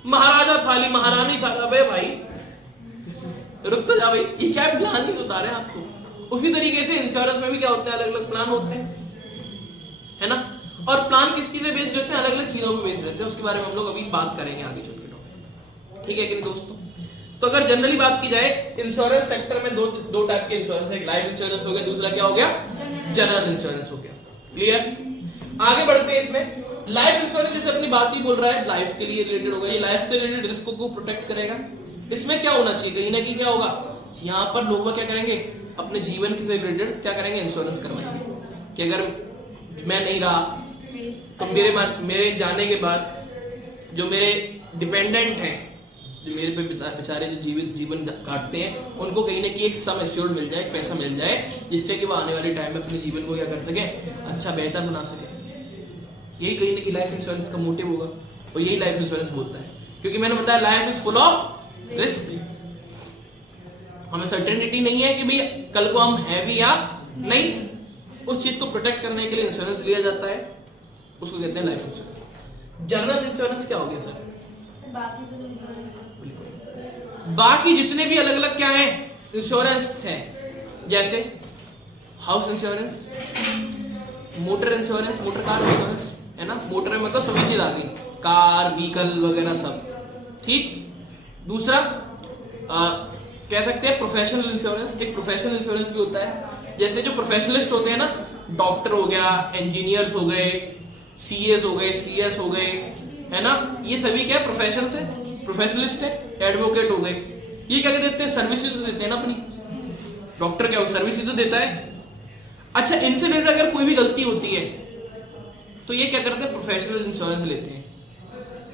महाराजा थाली, महारानी थाली। अबे भाई रुक तो जा भाई, ये क्या प्लान नहीं बता रहे आपको? उसी तरीके से इंश्योरेंस में भी क्या होते हैं, अलग अलग प्लान होते हैं, है ना। और प्लान किस चीज पे बेस्ड होते हैं? अलग अलग चीजों पे बेस्ड रहते हैं। उसके बारे में हम लोग अभी बात करेंगे आगे छोटे टॉपिक, ठीक है कि नहीं दोस्तों? तो अगर जनरली बात की जाए, इंश्योरेंस सेक्टर में दो टाइप के इंश्योरेंस है, एक लाइफ इंश्योरेंस हो गया, दूसरा क्या हो गया? जनरल इंश्योरेंस हो गया। क्लियर? आगे बढ़ते हैं इसमें। लाइफ इंश्योरेंस जैसे अपनी बात ही बोल रहा है, लाइफ के लिए रिलेटेड होगा, ये लाइफ से रिलेटेड रिस्क को प्रोटेक्ट करेगा। इसमें क्या होना चाहिए, कहीं ना कहीं क्या होगा, यहाँ पर लोग क्या करेंगे, अपने जीवन से रिलेटेड क्या करेंगे, इंश्योरेंस करवाएंगे कि अगर मैं नहीं रहा तो मेरे जाने के बाद जो मेरे डिपेंडेंट हैं, जो मेरे पे बेचारे जो जीवन काटते हैं, उनको कहीं ना कहीं एक सम एश्योर्ड मिल जाए, पैसा मिल जाए, जिससे कि वो आने वाले टाइम में अपने जीवन को क्या कर सके, अच्छा बेहतर बना सके। यही कहीं ना कहीं लाइफ इंश्योरेंस का मोटिव होगा, और यही लाइफ इंश्योरेंस बोलता है। क्योंकि मैंने बताया life is full of risk. हमें सर्टेनिटी नहीं है कि भाई कल को हम है भी या नहीं। उस चीज को प्रोटेक्ट करने के लिए इंश्योरेंस लिया जाता है, उसको कहते हैं लाइफ इंश्योरेंस। जनरल इंश्योरेंस क्या हो गया सर? बाकी जितने भी अलग अलग क्या है इंश्योरेंस है, जैसे house insurance, motor insurance, motor car insurance, है ना। मोटर में मतलब सभी चीज आ गई, कार, व्हीकल वगैरह सब, ठीक। दूसरा कह सकते हैं प्रोफेशनल इंश्योरेंस। एक प्रोफेशनल इंश्योरेंस भी होता है, जैसे जो प्रोफेशनलिस्ट होते हैं ना, डॉक्टर हो गया, इंजीनियर्स हो गए, सीएस हो गए, सीएस हो गए, है ना, ये सभी क्या प्रोफेशन से प्रोफेशनलिस्ट है। एडवोकेट हो गए, ये क्या देते हैं, सर्विसेज तो देते हैं ना अपनी। डॉक्टर क्या सर्विस तो देता है। अच्छा, इनसे रिलेटेड अगर कोई भी गलती होती है तो ये क्या करते हैं, प्रोफेशनल इंश्योरेंस लेते हैं।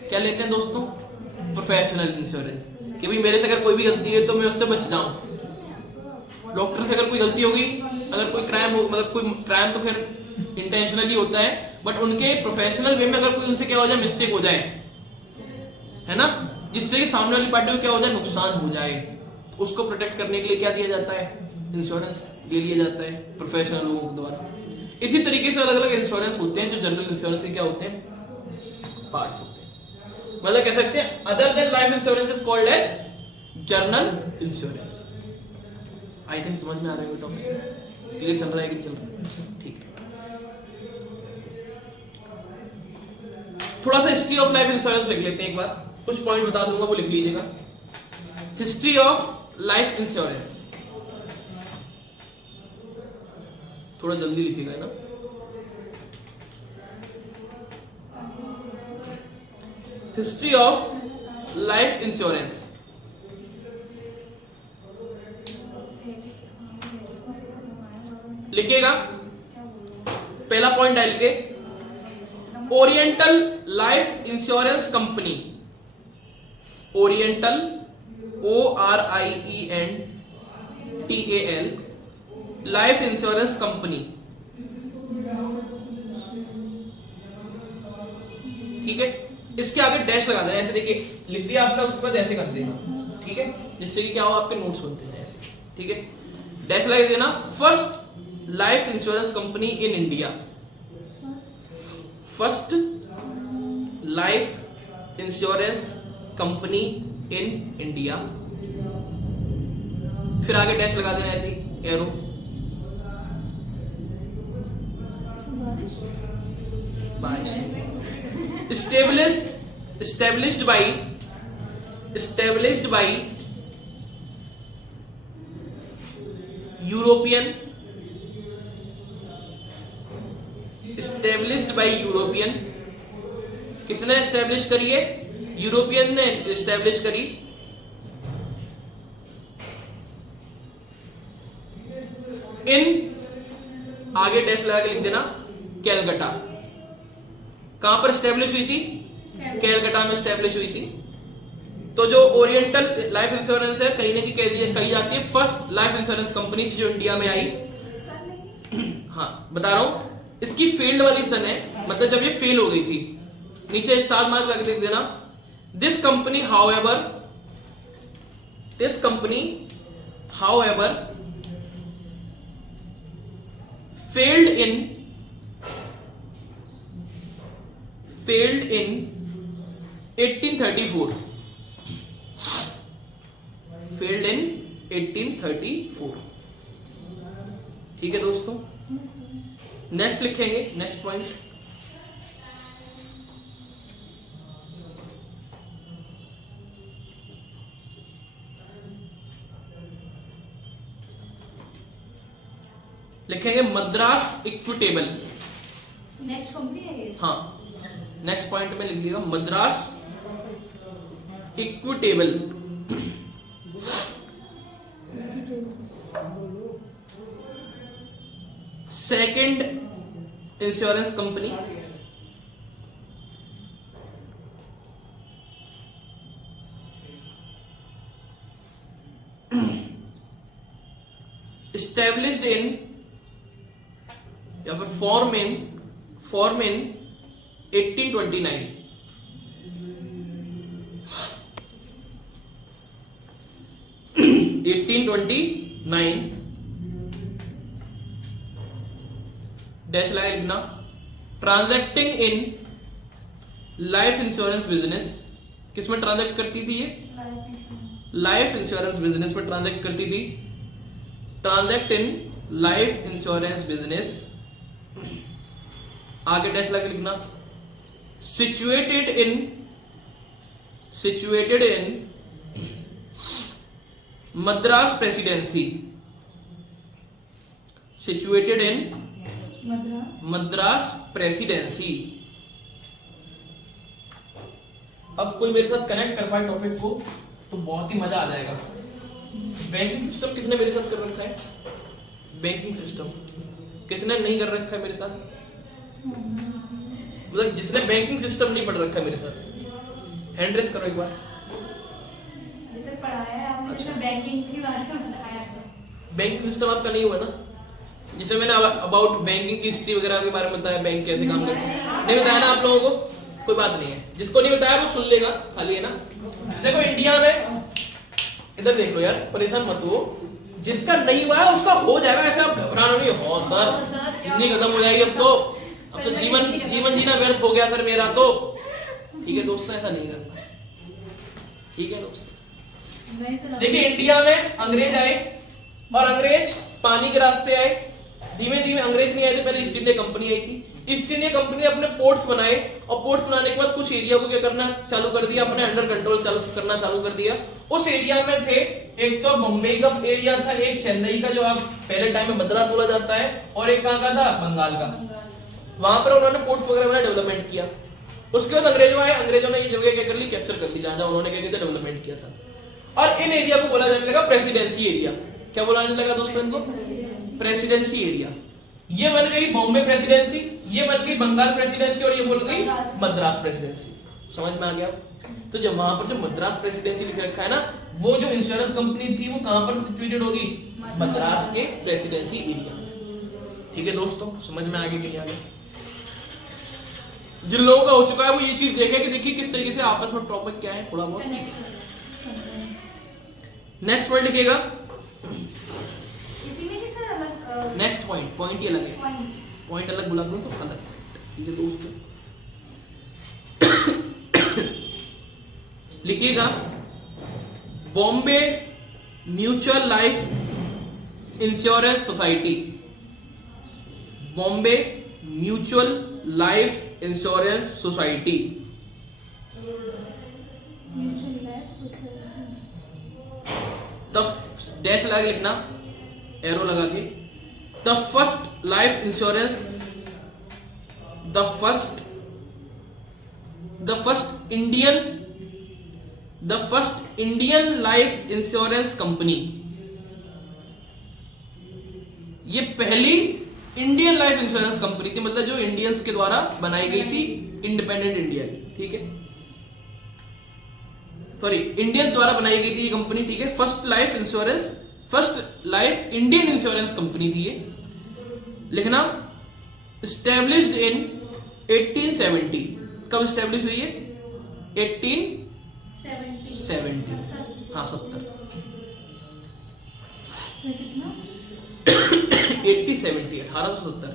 क्या लेते हैं दोस्तों? प्रोफेशनल इंश्योरेंस, कि भाई मेरे से अगर कोई भी गलती है तो मैं उससे बच जाऊं। डॉक्टर से अगर कोई गलती होगी, अगर कोई क्राइम हो, मतलब कोई क्राइम तो फिर इंटेंशनली होता है, बट उनके प्रोफेशनल वे में अगर कोई उनसे क्या हो जाए, मिस्टेक हो जाए, है ना, जिससे कि सामने वाली पार्टी को क्या हो जाए, नुकसान हो जाए, उसको प्रोटेक्ट करने के लिए क्या दिया जाता है, इंश्योरेंस ले लिया जाता है प्रोफेशनल लोगों के द्वारा। इसी तरीके से अलग अलग इंश्योरेंस होते हैं, जो जनरल इंश्योरेंस के क्या होते हैं, पार्ट्स होते हैं। मतलब कह सकते हैं other than life insurance is called as general insurance. I think समझ में आ रहा है टॉपिक, क्लियर चल रहा है कि चल रहा है? ठीक है। थोड़ा सा हिस्ट्री ऑफ लाइफ इंश्योरेंस लिख लेते हैं एक बार, कुछ पॉइंट बता दूंगा, वो लिख लीजिएगा। हिस्ट्री ऑफ लाइफ इंश्योरेंस, थोड़ा जल्दी लिखिएगा ना। हिस्ट्री ऑफ लाइफ इंश्योरेंस, लिखिएगा। पहला पॉइंट डाल के, oriental life insurance company, oriental ORIENTAL life insurance company, ठीक है। इसके आगे डैश लगा देना, ऐसे देखिए लिख दिया आपने, उसके बाद ऐसे कर देना, ठीक है, जिससे कि क्या हो, आपके नोट्स बनते हैं ऐसे, ठीक है। डैश लगा देना। First life insurance company in India? First life insurance company in India, फिर आगे डैश लगा देना ऐसे एरो। बारिश। established by यूरोपियन, किसने एस्टेब्लिश करी है? यूरोपियन ने एस्टेब्लिश करी। इन आगे डैश लगा के लिख देना कैलकटा। कहां पर एस्टेब्लिश हुई थी? कैलकटा में एस्टेब्लिश हुई थी। तो जो ओरिएंटल लाइफ इंश्योरेंस है कही जाती है फर्स्ट लाइफ इंश्योरेंस कंपनी जो इंडिया में आई। हाँ बता रहा हूं, इसकी फेल्ड वाली सन है, मतलब जब ये फेल हो गई थी। नीचे स्टार मार्क लगा के देना। This company however failed in 1834। failed in 1834। ठीक है दोस्तों, नेक्स्ट लिखेंगे, नेक्स्ट पॉइंट। लिखेंगे मद्रास इक्विटेबल। नेक्स्ट कंपनी है ये? हाँ, नेक्स्ट पॉइंट में लिख दिएगा Madras equitable. Second insurance company established in या फिर फॉर्म इन 1829। डैश लगा लिखना। Transacting in life insurance business, किसमें ट्रांजैक्ट करती थी ये? लाइफ इंश्योरेंस बिजनेस में ट्रांजैक्ट करती थी। Transact in life insurance business, आगे डैश लगा लिखना। Situated in Madras presidency, situated in Madras presidency. अब कोई मेरे साथ कनेक्ट कर पाए टॉपिक को तो बहुत ही मजा आ जाएगा। बैंकिंग सिस्टम किसने मेरे साथ कर रखा है? बैंकिंग सिस्टम किसने नहीं कर रखा है मेरे साथ? मतलब जिसने बैंकिंग सिस्टम नहीं पढ़ रखा है मेरे साथ, हैंड रेस करो एक बार। जैसे पढ़ाया है आपने, अच्छा। बैंकिंग के बारे में बताया है। बैंकिंग सिस्टम आपका नहीं हुआ ना? जिसे मैंने अबाउट बैंकिंग की हिस्ट्री वगैरह के बारे में बताया, बैंक कैसे काम करता है, नहीं बताया ना आप लोगों को? कोई बात नहीं है, जिसको नहीं बताया वो सुन लेगा, खाली है ना। देखो इंडिया में, इधर देखो यार, परेशान मत हो, जिसका नहीं हुआ है उसका हो जाएगा, ऐसे आप घबराना नहीं हो सर, इतनी खत्म हो जाएगी अब तो जीवन जीना व्यर्थ हो गया सर मेरा तो। ठीक है दोस्तों, ऐसा नहीं करना, ठीक है दोस्तों। देखिए इंडिया में अंग्रेज आए और अंग्रेज पानी के रास्ते आए, धीमे धीमे अंग्रेज नहीं आए थे, पहले ईस्ट इंडिया कंपनी आई थी। ईस्ट इंडिया कंपनी ने अपने पोर्ट्स बनाए और पोर्ट्स बनाने के बाद कुछ एरिया को क्या करना चालू कर दिया, अपने अंडर कंट्रोल करना चालू कर दिया। उस एरिया में थे, एक तो बम्बई का एरिया था, एक चेन्नई का जो आप पहले टाइम में मद्रास बोला जाता है, और एक कहां का था? बंगाल का। वहां पर उन्होंने पोर्ट्स वगैरह डेवलपमेंट किया। उसके बाद अंग्रेजों आए, अंग्रेजों ने ये जगह क्या कर ली? कैप्चर कर ली, जहां जहां उन्होंने क्या किया था? डेवलपमेंट किया था। और इन एरिया को बोला जाने लगा प्रेसिडेंसी एरिया। क्या बोला जाने लगा दोस्तों इनको? Presidency area. ये बन गई बॉम्बे प्रेसिडेंसी, ये बन गई बंगाल प्रेसिडेंसी, और ये बोल गई मद्रास प्रेसिडेंसी। समझ में आ गया? तो जब वहां पर जो मद्रास प्रेसिडेंसी लिख रखा है ना, वो जो इंश्योरेंस कंपनी थी वो कहां पर सिचुएटेड होगी? मद्रास के प्रेसिडेंसी एरिया। ठीक है दोस्तों, समझ में आगे नहीं आगे? जिन लोगों का हो चुका है वो ये चीज देखे कि देखिए किस तरीके से आपस में टॉपिक क्या है, थोड़ा बहुत। नेक्स्ट वर्ड लिखिएगा। इसी में किस तरह अलग नेक्स्ट पॉइंट ये अलग है, पॉइंट पॉइंट अलग बोला करूं तो अलग, ठीक है दोस्तों। लिखिएगा Bombay mutual life insurance society, Bombay mutual life insurance society. The dash लगा के लिखना, एरो लगा के, the first life insurance, the first Indian life insurance company. ये पहली इंडियन लाइफ इंश्योरेंस कंपनी थी, मतलब जो इंडियंस के द्वारा बनाई गई थी, इंडिपेंडेंट इंडिया की, ठीक है, सॉरी इंडियंस द्वारा बनाई गई थी ये कंपनी, ठीक है। First life Indian insurance company थी ये। लिखना एस्टेब्लिश्ड इन 1870, कब एस्टेब्लिश हुई है? 1870, हाँ 70, 1870,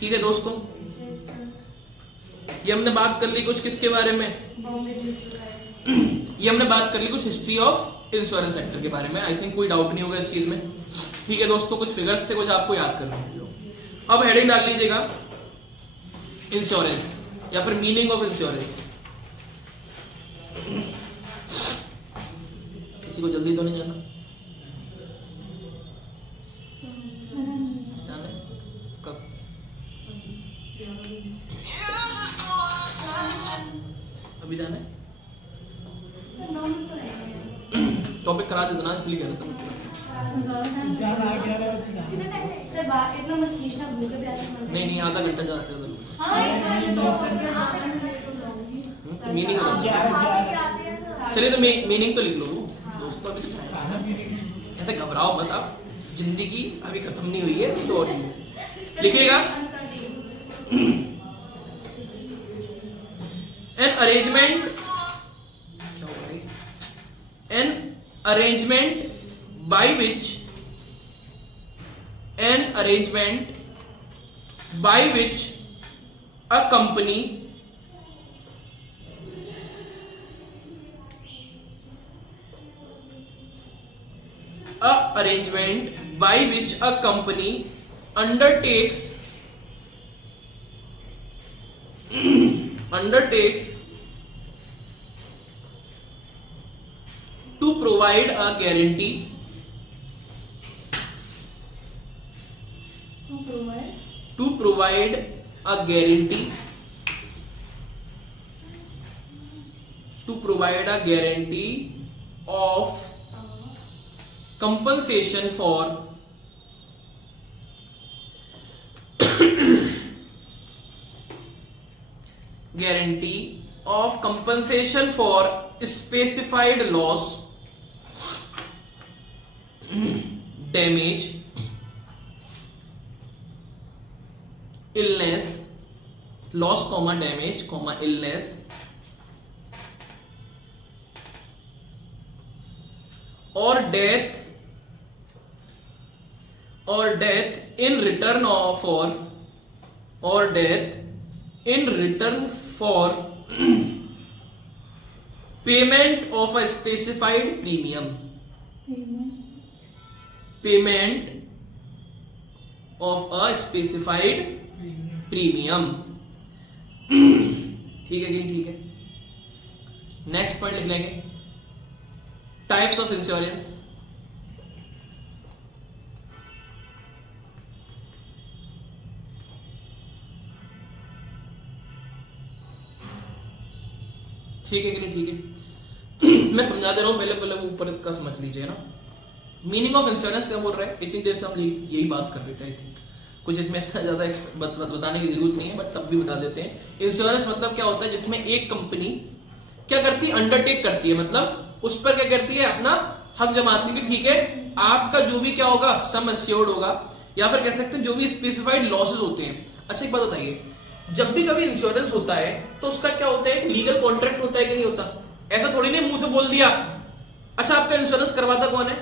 ठीक है दोस्तों। ये हमने बात कर ली कुछ किसके बारे में, ये हमने बात कर ली कुछ हिस्ट्री ऑफ इंश्योरेंस सेक्टर के बारे में। आई थिंक कोई डाउट नहीं होगा इस चीज में, ठीक है दोस्तों। कुछ फिगर्स से कुछ आपको याद करना है। अब हेडिंग डाल लीजिएगा इंश्योरेंस या फिर मीनिंग ऑफ इंश्योरेंस। किसी को जल्दी तो नहीं जाना? जाना है? कब? अभी जाना है? टॉपिक करा देता ना, इसलिए कह रहा था। इतना मत खींचना, भूखे प्यासे मर जाएंगे। नहीं आधा घंटा जा सकता। मीनिंग चलिए तो मीनिंग तो लिख लो दोस्तों। अभी तो ऐसे घबराओ मत आप, जिंदगी अभी खत्म नहीं हुई है तो और लिखिएगा an arrangement by which a company undertakes to provide a guarantee of compensation for specified loss, damage, illness, loss, damage, illness, or death in return for payment of a specified premium. ठीक है कि नहीं? ठीक है। Next point लिख लेंगे types of insurance. ठीक है कि नहीं? ठीक है। मैं समझा दे रहा हूं, पहले ऊपर का समझ लीजिए ना। मीनिंग ऑफ इंश्योरेंस क्या बोल रहा है, इतनी देर से हम यही बात कर रहे थे। आई थिंक कुछ इसमें ज्यादा बताने की जरूरत नहीं है, बट तब भी बता देते हैं। इंश्योरेंस मतलब क्या होता है, जिसमें एक कंपनी क्या करती है, अंडरटेक करती है, मतलब उस पर क्या करती है, अपना हक जमाती है कि ठीक है आपका जो भी क्या होगा सम एश्योर्ड होगा, या फिर कह सकते हैं जो भी स्पेसिफाइड लॉसेस होते हैं। अच्छा एक बात बताइए, जब भी कभी इंश्योरेंस होता है तो उसका क्या होता है, लीगल कॉन्ट्रैक्ट होता है कि नहीं होता? ऐसा थोड़ी नहीं मुंह से बोल दिया। अच्छा आपका इंश्योरेंस करवाता कौन है?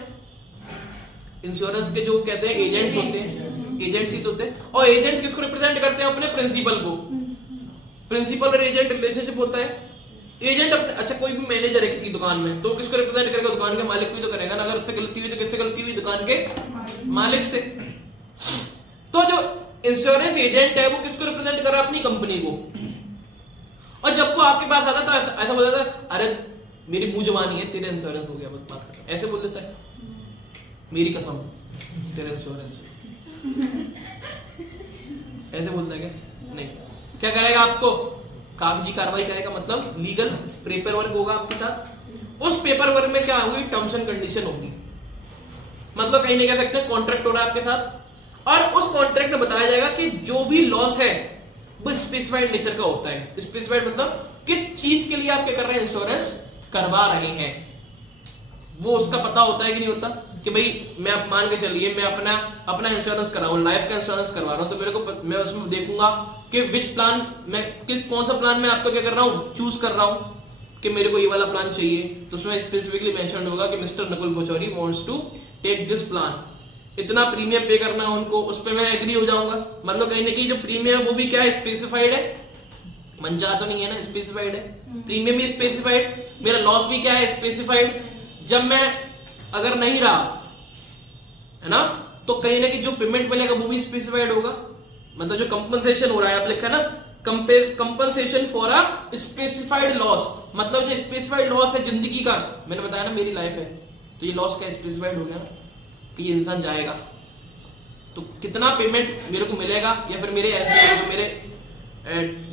इंश्योरेंस के जो कहते हैं एजेंट्स होते हैं, एजेंट्स ही तो होते हैं। और एजेंट किसको रिप्रेजेंट करते हैं? अपने प्रिंसिपल को। प्रिंसिपल और एजेंट रिलेशनशिप होता है। एजेंट अपने, अच्छा कोई भी मैनेजर है किसी दुकान में तो किसको रिप्रेजेंट करेगा? दुकान के मालिक को ही तो करेगा ना। अगर उससे गलती हुई तो किससे गलती हुई? दुकान के मालिक से। तो जो इंश्योरेंस एजेंट है वो किसको रिप्रेजेंट कर रहा है? अपनी कंपनी को। और जब वो आपके पास आता था ऐसा बोल देता है, अरे मेरी मुंह जवानी है, तेरा इंश्योरेंस हो गया, बस बात खत्म। ऐसे बोल देता है, मेरी कसम तेरा इंश्योरेंस। ऐसे बोलता है क्या? नहीं। क्या करेगा? आपको कागजी कार्रवाई करेगा, मतलब लीगल पेपर वर्क होगा आपके साथ। उस पेपर वर्क में क्या होगी? टर्म्स एंड कंडीशन होगी। मतलब कहीं नहीं कह सकते कॉन्ट्रैक्ट हो रहा है आपके साथ, और उस कॉन्ट्रैक्ट में बताया जाएगा कि जो भी लॉस है वो स्पेसिफाइड नेचर का होता है। स्पेसिफाइड मतलब किस चीज के लिए आप क्या कर रहे हैं? इंश्योरेंस करवा रहे हैं। वो उसका पता होता है कि नहीं होता? कि भाई मैं मान के चलिए मैं अपना इंश्योरेंस करा हूं, लाइफ का इंश्योरेंस करवा रहा हूं, तो मेरे को मैं उसमें देखूंगा कि विच प्लान मैं कौन सा प्लान मैं आपको क्या कर रहा हूं? चूज कर रहा हूं कि मेरे को ये वाला प्लान चाहिए। तो उसमें स्पेसिफिकली मेंशन होगा कि mister Nakul Pachauri wants to take this plan, इतना प्रीमियम पे करना है उनको, उस पर मैं एग्री हो जाऊंगा। मतलब कहीं ना कहीं जो प्रीमियम है वो भी क्या है? स्पेसिफाइड है। मंजा तो नहीं है ना, स्पेसिफाइड है। प्रीमियम भी स्पेसिफाइड, मेरा लॉस भी क्या है? स्पेसिफाइड। जब मैं अगर नहीं रहा है ना तो कहीं ना कहीं जो पेमेंट मिलेगा वो भी स्पेसिफाइड होगा। मतलब जो कंपनसेशन हो रहा है, आप लिखा है ना compensation for a specified loss, मतलब जो स्पेसिफाइड लॉस है जिंदगी का। मैंने बताया ना मेरी लाइफ है, तो ये लॉस का स्पेसिफाइड हो गया ना कि ये इंसान जाएगा तो कितना पेमेंट मेरे को मिलेगा, या फिर मेरे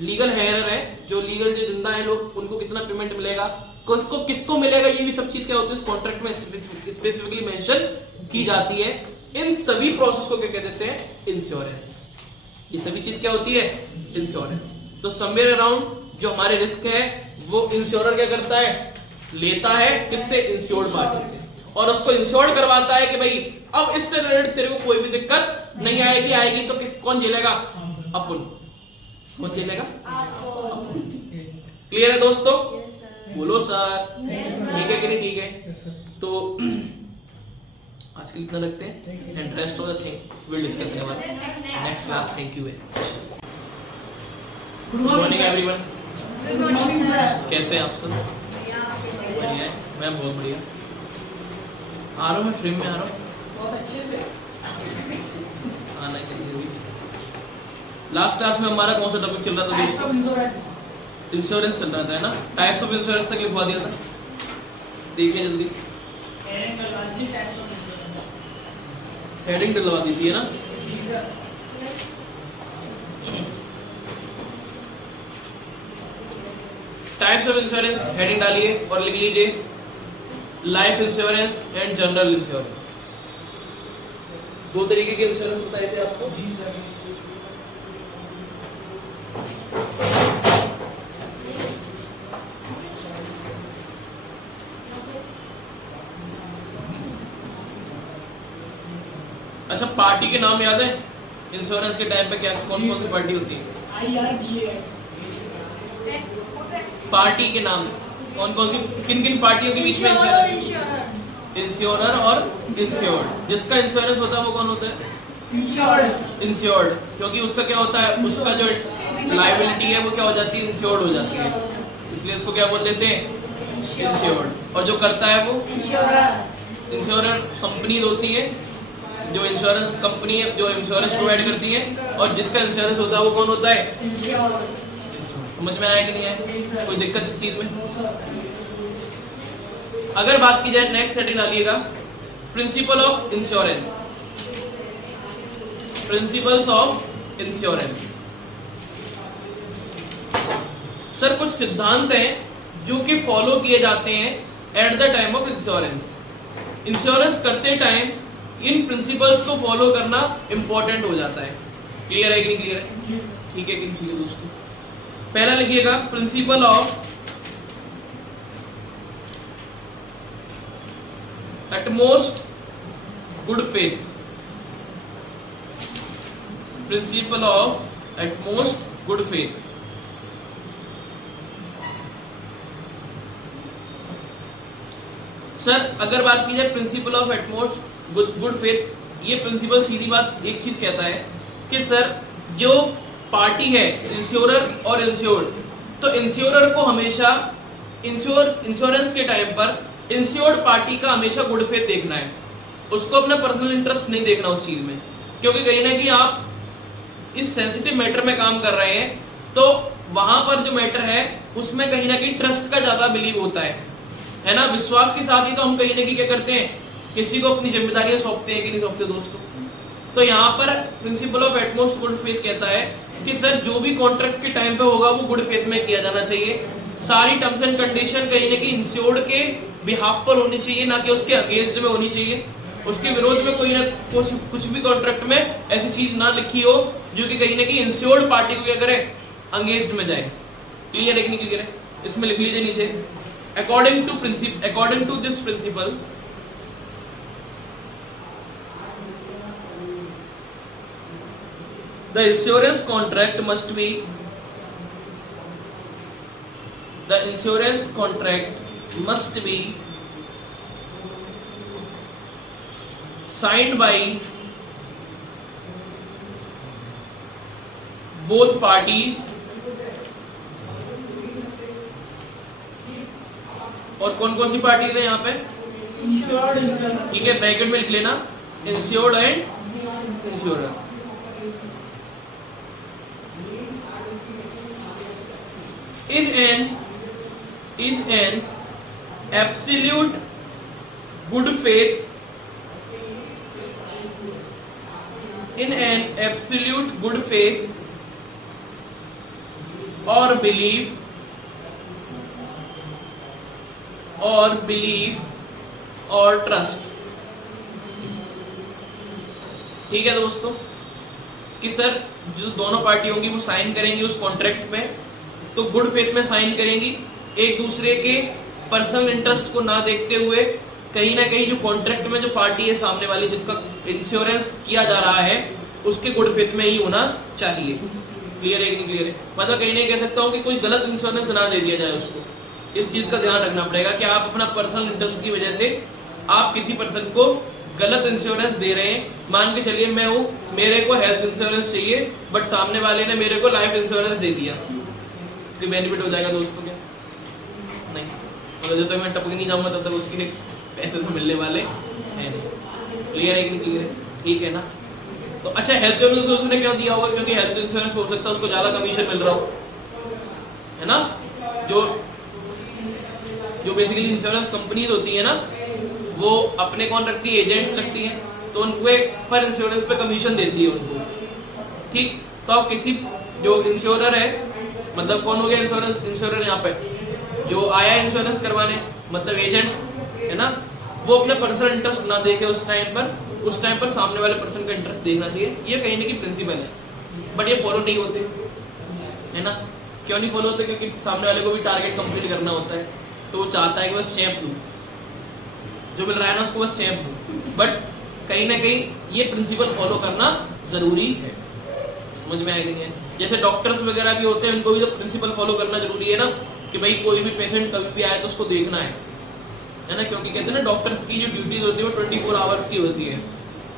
लीगल हेयर है, जो लीगल जो जिंदा है लोग, उनको कितना पेमेंट मिलेगा, किसको मिलेगा, ये भी सब चीज क्या होती है उस कॉन्ट्रैक्ट में स्पेसिफिकली मेंशन की जाती है। इन सभी प्रोसेस को क्या कह देते हैं? इंश्योरेंस। ये सभी चीज क्या होती है? इंश्योरेंस। तो समवेयर अराउंड जो हमारे रिस्क है वो इंश्योरर क्या करता है? लेता है किससे? इंश्योर्ड पार्टी से, और उसको इंश्योर्ड करवाता है कि भाई अब इससे रिलेटेड तेरे को कोई भी दिक्कत नहीं आएगी। आएगी तो कौन झेलेगा? अपन। कौन झेलेगा? क्लियर है दोस्तों? बोलो सर। ठीक है कि नहीं? ठीक है। तो आज के लिए इतना रखते हैं, and rest of the thing will discuss in our next class. Thank you very much. Good morning everyone. Good morning sir. कैसे हैं आप सब? बढ़िया है, मैं बहुत बढ़िया। आ रहा हूँ, मैं फ्रेम में आ रहा हूँ, बहुत अच्छे से आना चाहिए। लास्ट क्लास में हमारा कौन सा टॉपिक चल रहा था दोस्तों? इंश्योरेंस चल रहा था, है ना? टाइप्स ऑफ इंश्योरेंस तक लिखवा दिया था, देखिए जल्दी। हेडिंग डलवा दी थी, है ना? टाइप्स ऑफ इंश्योरेंस हेडिंग डालिए और लिख लीजिए life insurance and general insurance. दो तरीके के इंश्योरेंस बताए थे आपको। अच्छा, पार्टी के नाम याद है? इंश्योरेंस के टाइम पे क्या कौन कौन सी पार्टी होती है? पार्टी के नाम कौन कौन सी, किन किन पार्टियों के बीच में? इंश्योरर और इंश्योर्ड। जिसका इंश्योरेंस होता है वो कौन होता है? इंश्योर्ड। क्योंकि उसका क्या होता है? उसका जो लायबिलिटी है वो क्या हो जाती है? इंश्योर्ड हो जाती है, इसलिए उसको क्या बोल देते हैं? इंश्योर्ड। और जो करता है वो इंश्योरर कंपनी होती है, जो इंश्योरेंस कंपनी है जो इंश्योरेंस प्रोवाइड करती है, और जिसका इंश्योरेंस होता है वो कौन होता है? समझ में आया कि नहीं आया? कोई दिक्कत इस चीज में? अगर बात की जाए, नेक्स्ट हेडिंग डालिएगा principle of insurance. Principles of insurance. Sir कुछ सिद्धांत हैं जो कि फॉलो किए जाते हैं at the time of insurance. Insurance करते टाइम इन प्रिंसिपल्स को फॉलो करना इंपॉर्टेंट हो जाता है। क्लियर है कि नहीं क्लियर है? ठीक है कि नहीं? ठीक है दोस्तों, पहला लिखिएगा principle of utmost good faith. Principle of utmost good faith. Sir अगर बात की जाए principle of utmost good faith, ये प्रिंसिपल सीधी बात एक चीज कहता है कि सर जो पार्टी है इंश्योरर और इंश्योर्ड, तो इंश्योरर को हमेशा इंश्योरेंस के टाइम पर इंश्योर्ड पार्टी का हमेशा गुड फेथ देखना है, उसको अपना पर्सनल इंटरेस्ट नहीं देखना उस चीज में, क्योंकि कहीं ना कहीं आप इस सेंसिटिव मैटर में काम कर रहे हैं, तो वहां पर जो मैटर है उसमें कहीं ना कहीं ट्रस्ट का ज्यादा बिलीव होता है ना। विश्वास के साथ ही तो हम कहीं ना कहीं क्या करते हैं, किसी को अपनी जिम्मेदारियां सौंपते हैं कि नहीं सौंपते दोस्तों। तो यहाँ पर principle of utmost good faith कहता है कि सर जो भी कॉन्ट्रैक्ट के टाइम पे होगा वो गुड फेथ में किया जाना चाहिए, सारी टर्म्स एंड कंडीशन कहीं ना कहीं इंश्योर्ड के बिहाफ पर होनी चाहिए, ना कि उसके अगेंस्ट में होनी चाहिए, उसके विरोध में कोई ना कुछ भी कॉन्ट्रैक्ट में ऐसी चीज ना लिखी हो जो कि कहीं ना कहीं इंश्योर्ड पार्टी को क्या करे, अगेंस्ट में जाए। क्लियर है कि नहीं क्लियर है? इसमें लिख लीजिए नीचे, according to this principle the insurance contract must be signed by both parties, और कौन कौन सी पार्टीज है यहाँ पे, ठीक है, ब्रैकेट में लिख लेना insured and insurer. is an absolute good faith or belief or trust। ठीक है दोस्तों, कि सर जो दोनों पार्टी होंगी वो साइन करेंगी उस कॉन्ट्रैक्ट पे, तो गुड फेथ में साइन करेंगी, एक दूसरे के पर्सनल इंटरेस्ट को ना देखते हुए, कहीं ना कहीं जो कॉन्ट्रैक्ट में जो पार्टी है सामने वाली जिसका इंश्योरेंस किया जा रहा है उसके गुड फेथ में ही होना चाहिए। क्लियर है कि नहीं क्लियर है? मतलब कहीं नहीं कह सकता हूँ कि कोई गलत इंश्योरेंस ना दे दिया जाए उसको, इस चीज का ध्यान रखना पड़ेगा कि आप अपना पर्सनल इंटरेस्ट की वजह से आप किसी पर्सन को गलत इंश्योरेंस दे रहे हैं। मान के चलिए मैं हूँ, मेरे को हेल्थ इंश्योरेंस चाहिए बट सामने वाले ने मेरे को लाइफ इंश्योरेंस दे दिया, कोई बेनिफिट हो जाएगा दोस्तों क्या? नहीं, मतलब जब तक मैं टपक नहीं जाऊंगा तब तक उसके पैसे तो मिलने वाले हैं नहीं। क्लियर है कि नहीं क्लियर है? ठीक है ना। तो अच्छा, हेल्थ इंश्योरेंस उसने क्यों दिया होगा? क्योंकि हेल्थ इंश्योरेंस हो सकता है उसको ज्यादा कमीशन मिल रहा हो, है ना। जो बेसिकली इंश्योरेंस कंपनीज होती है ना, वो अपने कौन रखती है, एजेंट्स रखती है, तो उनको पर इंश्योरेंस पे कमीशन देती है उनको। ठीक, तो अब किसी जो इंश्योरर है, मतलब कौन हो गया इंश्योरर यहाँ पे, जो आया इंश्योरेंस करवाने, मतलब एजेंट है ना, वो अपने पर्सनल इंटरेस्ट ना देखे उस टाइम पर सामने वाले पर्सन का इंटरेस्ट देखना चाहिए। ये कहीं ना कहीं प्रिंसिपल है, बट ये फॉलो नहीं होते, है ना। क्यों नहीं फॉलो होते? क्योंकि सामने वाले को भी टारगेट कंप्लीट करना होता है, तो वो चाहता है कि बस चैंप दूं, जो मिल रहा है ना उसको बस चैंप दूं। बट कहीं ना कहीं ये प्रिंसिपल फॉलो करना जरूरी है। समझ में आएगी है? जैसे डॉक्टर्स वगैरह भी होते हैं, उनको भी तो प्रिंसिपल फॉलो करना जरूरी है ना, कि भाई कोई भी पेशेंट कभी भी आए तो उसको देखना है ना। क्योंकि कहते हैं ना, डॉक्टर्स की जो ड्यूटीज होती है वो 24 आवर्स की होती है।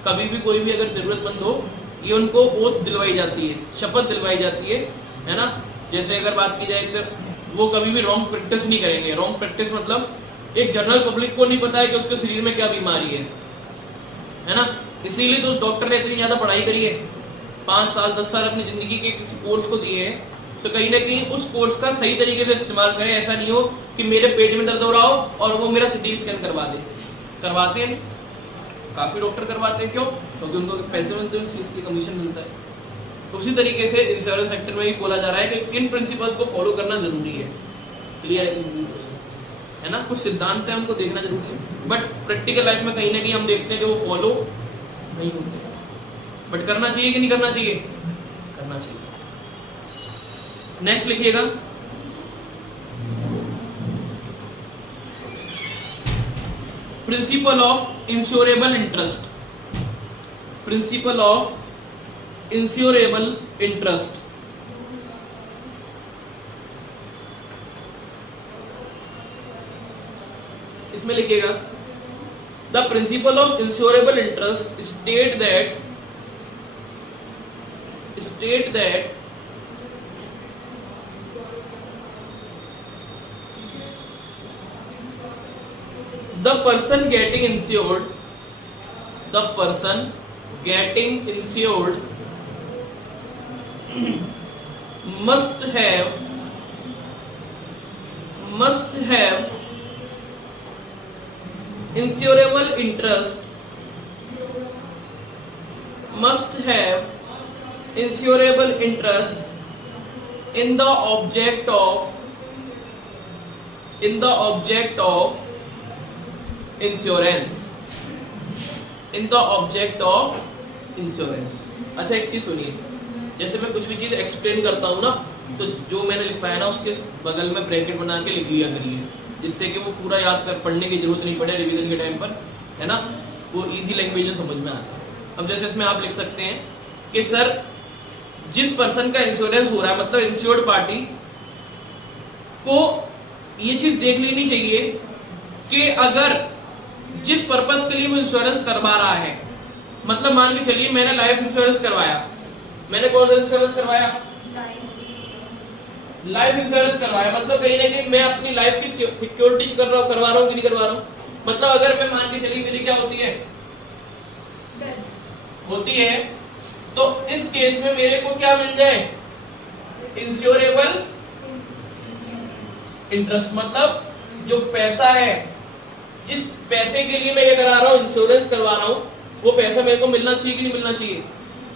कभी भी कोई भी अगर जरूरतमंद हो, ये उनको ओथ दिलवाई जाती है, शपथ दिलवाई जाती है ना। जैसे अगर बात की जाए तो वो कभी भी रॉन्ग प्रैक्टिस नहीं करेंगे। रॉन्ग प्रैक्टिस मतलब एक जनरल पब्लिक को नहीं पता है कि उसके शरीर में क्या बीमारी है ना। इसीलिए तो उस डॉक्टर ने इतनी ज्यादा पढ़ाई करी है, 5 साल 10 साल अपनी जिंदगी के किसी कोर्स को दिए हैं, तो कहीं ना कहीं उस कोर्स का सही तरीके से इस्तेमाल करें। ऐसा नहीं हो कि मेरे पेट में दर्द हो रहा हो और वो मेरा सिटी स्कैन करवा दे। करवाते हैं, काफी डॉक्टर करवाते हैं। क्यों? क्योंकि उनको पैसे मिलते हैं, उस चीज की कमीशन मिलता है। उसी तरीके से इंश्योरेंस सेक्टर में भी बोला जा रहा है कि इन प्रिंसिपल्स को फॉलो करना जरूरी है। क्लियर है ना? कुछ सिद्धांत है, उनको देखना जरूरी है, बट प्रैक्टिकल लाइफ में कहीं ना कहीं हम देखते हैं कि वो फॉलो नहीं होते। बट करना चाहिए कि नहीं करना चाहिए? करना चाहिए। नेक्स्ट लिखिएगा, principle of insurable interest. Principle of insurable interest, इसमें लिखिएगा the principle of insurable interest state that the person getting insured must have insurable interest in the object of insurance. अच्छा एक चीज सुनिए, जैसे मैं कुछ भी चीज एक्सप्लेन करता हूँ ना, तो जो मैंने लिखा है ना उसके बगल में ब्रैकेट बना के लिख लिया करिए, जिससे कि वो पूरा याद कर पढ़ने की जरूरत नहीं पड़े रिवीजन के टाइम पर, है ना, वो इजी लैंग्वेज में समझ में आता है। अब जैसे इसमें आप लिख सकते हैं कि सर जिस पर्सन का इंश्योरेंस हो रहा है, मतलब इंश्योर्ड पार्टी को ये चीज देख लेनी चाहिए कि अगर जिस पर्पस के लिए वो इंश्योरेंस करवा रहा है, मतलब मान के चलिए मैंने लाइफ इंश्योरेंस करवाया, मैंने कौन सा इंश्योरेंस करवाया? लाइफ इंश्योरेंस करवाया, मतलब कहीं ना कहीं मैं अपनी लाइफ की सिक्योरिटी करवा रहा हूँ कि नहीं करवा रहा हूँ। मतलब अगर मैं मान के चलिए मेरी क्या होती है, तो इस केस में मेरे को क्या मिल जाए? इंश्योरेबल इंटरेस्ट, मतलब जो पैसा है, जिस पैसे के लिए मैं ये करा रहा हूँ, इंश्योरेंस करवा रहा हूँ, वो पैसा मेरे को मिलना चाहिए कि नहीं मिलना चाहिए?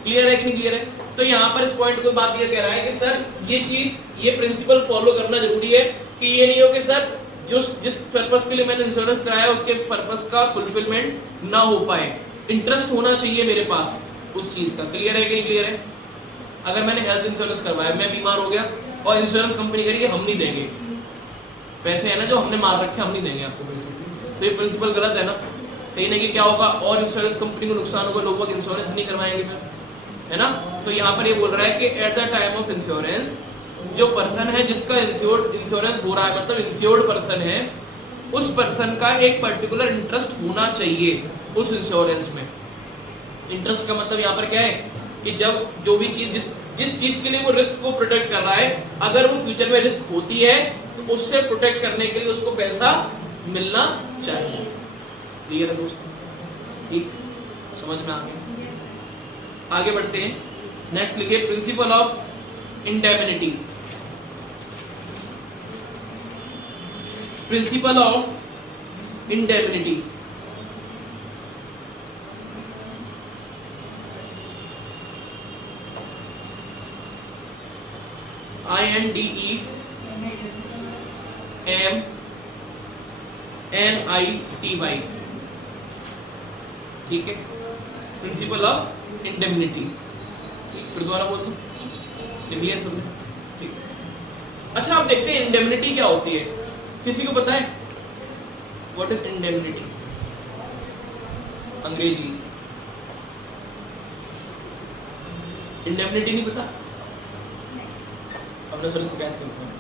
क्लियर है कि नहीं क्लियर है? तो यहाँ पर इस पॉइंट को बात ये कह रहा है कि सर ये चीज, ये प्रिंसिपल फॉलो करना जरूरी है कि ये नहीं हो कि सर जिस पर्पस के लिए मैंने इंश्योरेंस कराया उसके पर्पस का फुलफिलमेंट ना हो पाए। इंटरेस्ट होना चाहिए मेरे पास उस चीज का। क्लियर है कि नहीं क्लियर है? अगर मैंने हेल्थ इंश्योरेंस करवाया, मैं बीमार हो गया और इंश्योरेंस कंपनी करेगी हम नहीं देंगे पैसे, है ना, जो हमने मार रखे हम नहीं देंगे आपको पैसे, तो ये प्रिंसिपल गलत है ना। कहीं ना कहीं क्या होगा, और इंश्योरेंस कंपनी को नुकसान होगा, लोग इंश्योरेंस नहीं करवाएंगे फिर, है ना। तो यहाँ पर ये बोल रहा है कि at the time of insurance जो पर्सन है जिसका इंश्योरेंस हो रहा है, मतलब इंश्योर्ड पर्सन है, उस पर्सन का एक पर्टिकुलर इंटरेस्ट होना चाहिए उस इंश्योरेंस में। इंटरेस्ट का मतलब यहाँ पर क्या है कि जब जो भी चीज जिस चीज के लिए वो रिस्क को प्रोटेक्ट कर रहा है, अगर वो फ्यूचर में रिस्क होती है तो उससे प्रोटेक्ट करने के लिए उसको पैसा मिलना चाहिए। क्लियर है दोस्तों? ठीक, समझ में आ गया? आगे बढ़ते हैं। नेक्स्ट लिखिए principle of indemnity. Principle of indemnity, INDEMNITY, ठीक है, प्रिंसिपल ऑफ इंडेमनिटी। फिर दोबारा बोल दो, लिख लिया सबने? ठीक। अच्छा आप देखते हैं इंडेमनिटी क्या होती है, किसी को पता है? What is indemnity? अंग्रेजी इंडेमनिटी नहीं पता? अपने सर शिकायत करता हूँ,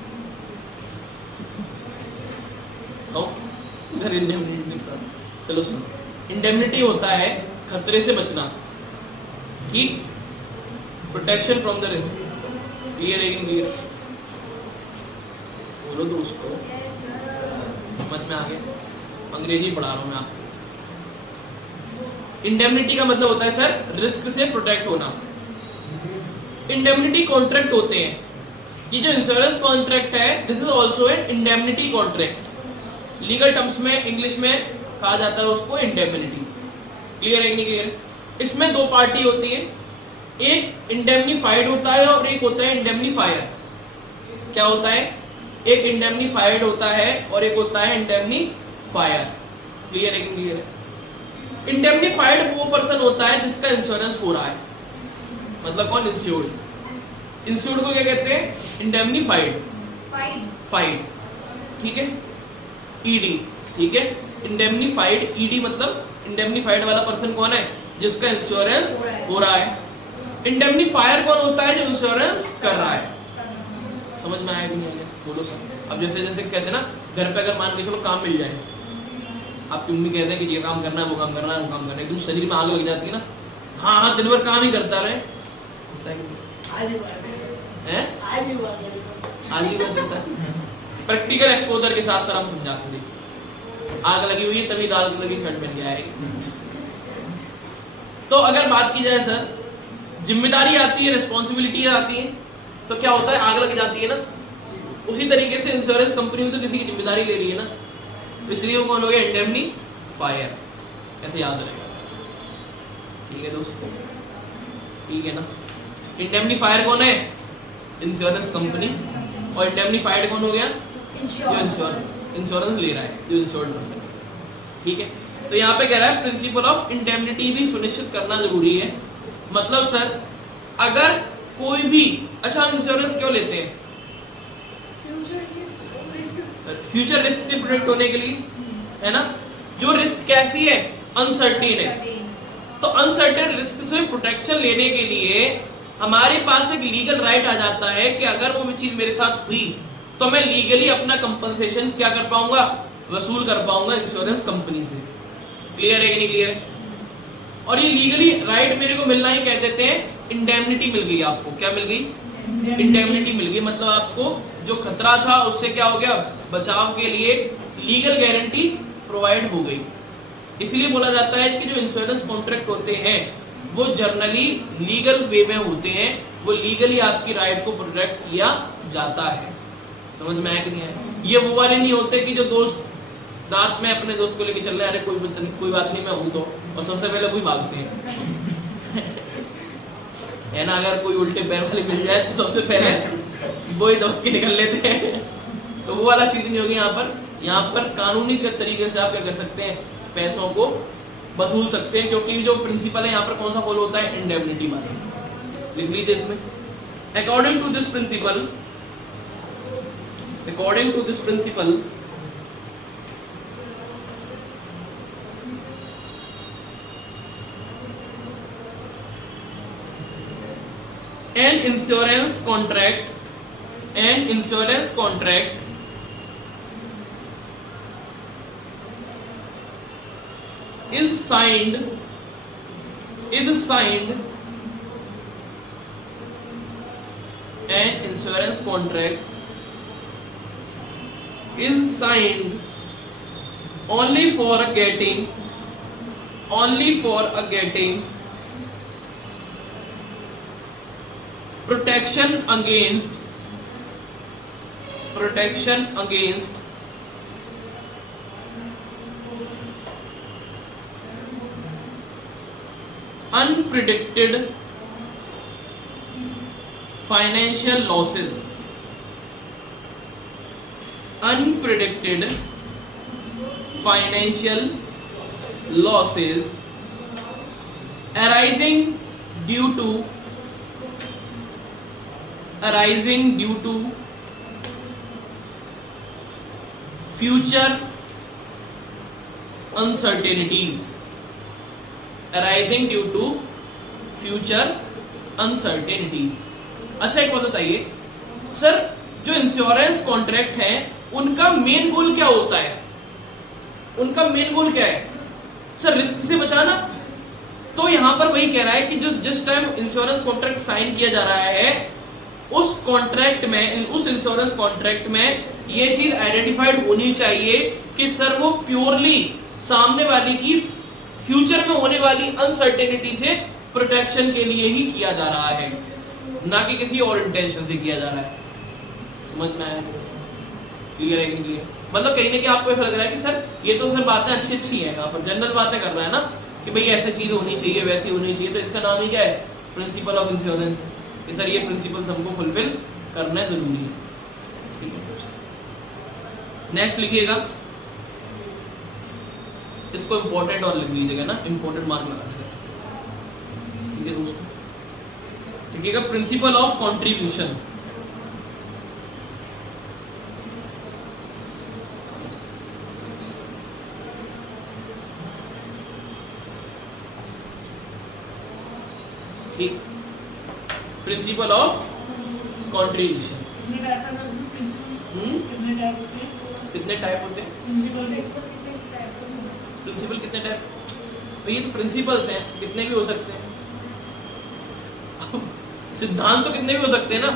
इंडेमनिटी नहीं पता। चलो सुनो, इंडेमनिटी होता है खतरे से बचना, ठीक, protection from the risk. Clear है कि क्लियर? बोलो तो उसको समझ में आ गया? अंग्रेजी पढ़ा रहा हूं मैं आपको। इंडेमनिटी का मतलब होता है सर रिस्क से प्रोटेक्ट होना। इंडेमनिटी कॉन्ट्रैक्ट होते हैं, ये जो इंश्योरेंस कॉन्ट्रैक्ट है this is also an indemnity contract. Legal terms में इंग्लिश में कहा जाता है उसको इंडेमनिटी। क्लियर है कि नहीं क्लियर? इसमें दो पार्टी होती है, एक इंडेमनीफाइड होता है और एक होता है इंडेमनीफायर। क्या होता है? एक इंडेमनीफाइड होता है और एक होता है इंडेमनीफायर। क्लियर है कि क्लियर है? इंडेमनीफाइड वो पर्सन होता है जिसका इंश्योरेंस हो रहा है, मतलब कौन? इंश्योर्ड। इंश्योर्ड को क्या कहते हैं? इंडेमनीफाइड। फाइड, ठीक है, ईडी, ठीक है, इंडेमनीफाइड ईडी मतलब इंडेमनीफाइड वाला पर्सन कौन है? जिसका इंश्योरेंस हो रहा है। इंडेमनीफायर कौन होता है? जो इंश्योरेंस कर रहा है। समझ में आया कि नहीं आया? बोलो सर। अब जैसे जैसे कहते हैं ना, घर पे अगर मान के चलो काम मिल जाए, आपकी मम्मी कहते हैं कि ये काम करना है, वो काम करना है, वो काम करना है, एकदम शरीर में आग लग जाती है ना, हाँ हाँ दिन भर काम ही करता रहे, होता है कि नहीं? हैं? आज ही बात करता है। प्रैक्टिकल एक्सपोजर के साथ सर हम समझाते देखिए, आग लगी हुई है तभी लाल कलर की शर्ट पहन के आएगी। तो अगर बात की जाए सर, जिम्मेदारी आती है, रिस्पॉन्सिबिलिटी आती है, तो क्या होता है, आग लग जाती है ना, उसी तरीके से इंश्योरेंस कंपनी भी तो किसी की जिम्मेदारी ले रही है ना, तो इसलिए वो कौन हो गया, इंडेमनीफायर, ऐसे याद रहेगा। ठीक है दोस्तों, ठीक है ना। इंडेमनीफायर कौन है, इंश्योरेंस कंपनी, और इंडेमनीफाइड कौन हो गया, जो इंश्योरेंस ले रहा है, जो इंश्योर्ड पर्सन। ठीक है, तो यहाँ पे कह रहा है प्रिंसिपल ऑफ इंडेमनिटी भी सुनिश्चित करना जरूरी है। मतलब सर अगर कोई भी, अच्छा हम इंश्योरेंस क्यों लेते हैं, फ्यूचर रिस्क से प्रोटेक्ट होने के लिए, है ना। जो रिस्क कैसी है, अनसर्टेन है, तो अनसर्टेन रिस्क से प्रोटेक्शन लेने के लिए हमारे पास एक लीगल राइट आ जाता है कि अगर वो चीज मेरे साथ हुई तो मैं लीगली अपना कंपनसेशन क्या कर पाऊंगा, वसूल कर पाऊंगा इंश्योरेंस कंपनी से। क्लियर है कि नहीं क्लियर है। और ये लीगली राइट मेरे को मिलना ही कह देते हैं इंडेमनिटी मिल गई आपको, क्या मिल गई, इंडेमनिटी मिल गई। मतलब आपको जो खतरा था उससे क्या हो गया, बचाव के लिए लीगल गारंटी प्रोवाइड हो गई। इसलिए बोला जाता है कि जो इंश्योरेंस कॉन्ट्रैक्ट होते हैं वो जर्नली लीगल वे में होते हैं, वो लीगली आपकी राइट को प्रोटेक्ट किया जाता है। समझ में आया कि नहीं आया। ये वो वाले नहीं होते कि जो दोस्त रात में अपने दोस्त को लेके चल रहे हैं, अरे कोई बात नहीं मैं हूं तो, और सबसे पहले वही भागते हैं है ना। अगर कोई उल्टे पैर वाले मिल जाए तो सबसे पहले वही दौड़ के निकल लेते हैं। तो वो वाला चीज नहीं होगी यहाँ पर। यहाँ पर कानूनी तरीके से आप क्या कर सकते हैं, पैसों को वसूल सकते हैं, क्योंकि जो प्रिंसिपल है यहाँ पर कौन सा फॉलो होता है, इंडेमनिटी वाला। लिख लीजिए इसमें, according to this principle, according to this principle an insurance contract is signed an insurance contract is signed only for getting protection against unpredicted financial losses, arising due to future uncertainties, अच्छा एक बात बताइए sir, जो insurance contract है उनका main goal क्या होता है, उनका मेन गोल क्या है सर, रिस्क से बचाना। तो यहां पर वही कह रहा है कि जो जिस टाइम इंश्योरेंस कॉन्ट्रैक्ट साइन किया जा रहा है उस कॉन्ट्रैक्ट में, उस इंश्योरेंस कॉन्ट्रैक्ट में ये चीज आइडेंटिफाइड होनी चाहिए कि सर वो प्योरली सामने वाली की फ्यूचर में होने वाली अनसर्टेनिटी से प्रोटेक्शन के लिए ही किया जा रहा है, ना कि किसी और इंटेंशन से किया जा रहा है। समझ में आया, क्लियर है कि क्लियर। मतलब कहीं ना कहीं आपको ऐसा लग रहा है कि सर ये तो सर बातें अच्छी है, यहाँ पर जनरल बातें कर रहा है ना कि भाई ऐसी चीज होनी चाहिए, वैसी होनी चाहिए, तो इसका नाम ही क्या है, प्रिंसिपल ऑफ इंश्योरेंस। कि सर ये प्रिंसिपल्स हमको फुलफिल करना जरूरी है। ठीक है, नेक्स्ट लिखिएगा, इसको इंपॉर्टेंट और लिख लीजिएगा ना, इंपॉर्टेंट मार्क लगा दीजिएगा। ठीक है दोस्तों, लिखिएगा प्रिंसिपल ऑफ कंट्रीब्यूशन। ठीक, प्रिंसिपल ऑफ कंट्रीब्यूशन। कितने टाइप होते हैं? प्रिंसिपल कितने टाइप, तो ये प्रिंसिपल्स हैं, कितने भी हो सकते हैं। सिद्धांत तो कितने भी हो सकते हैं ना,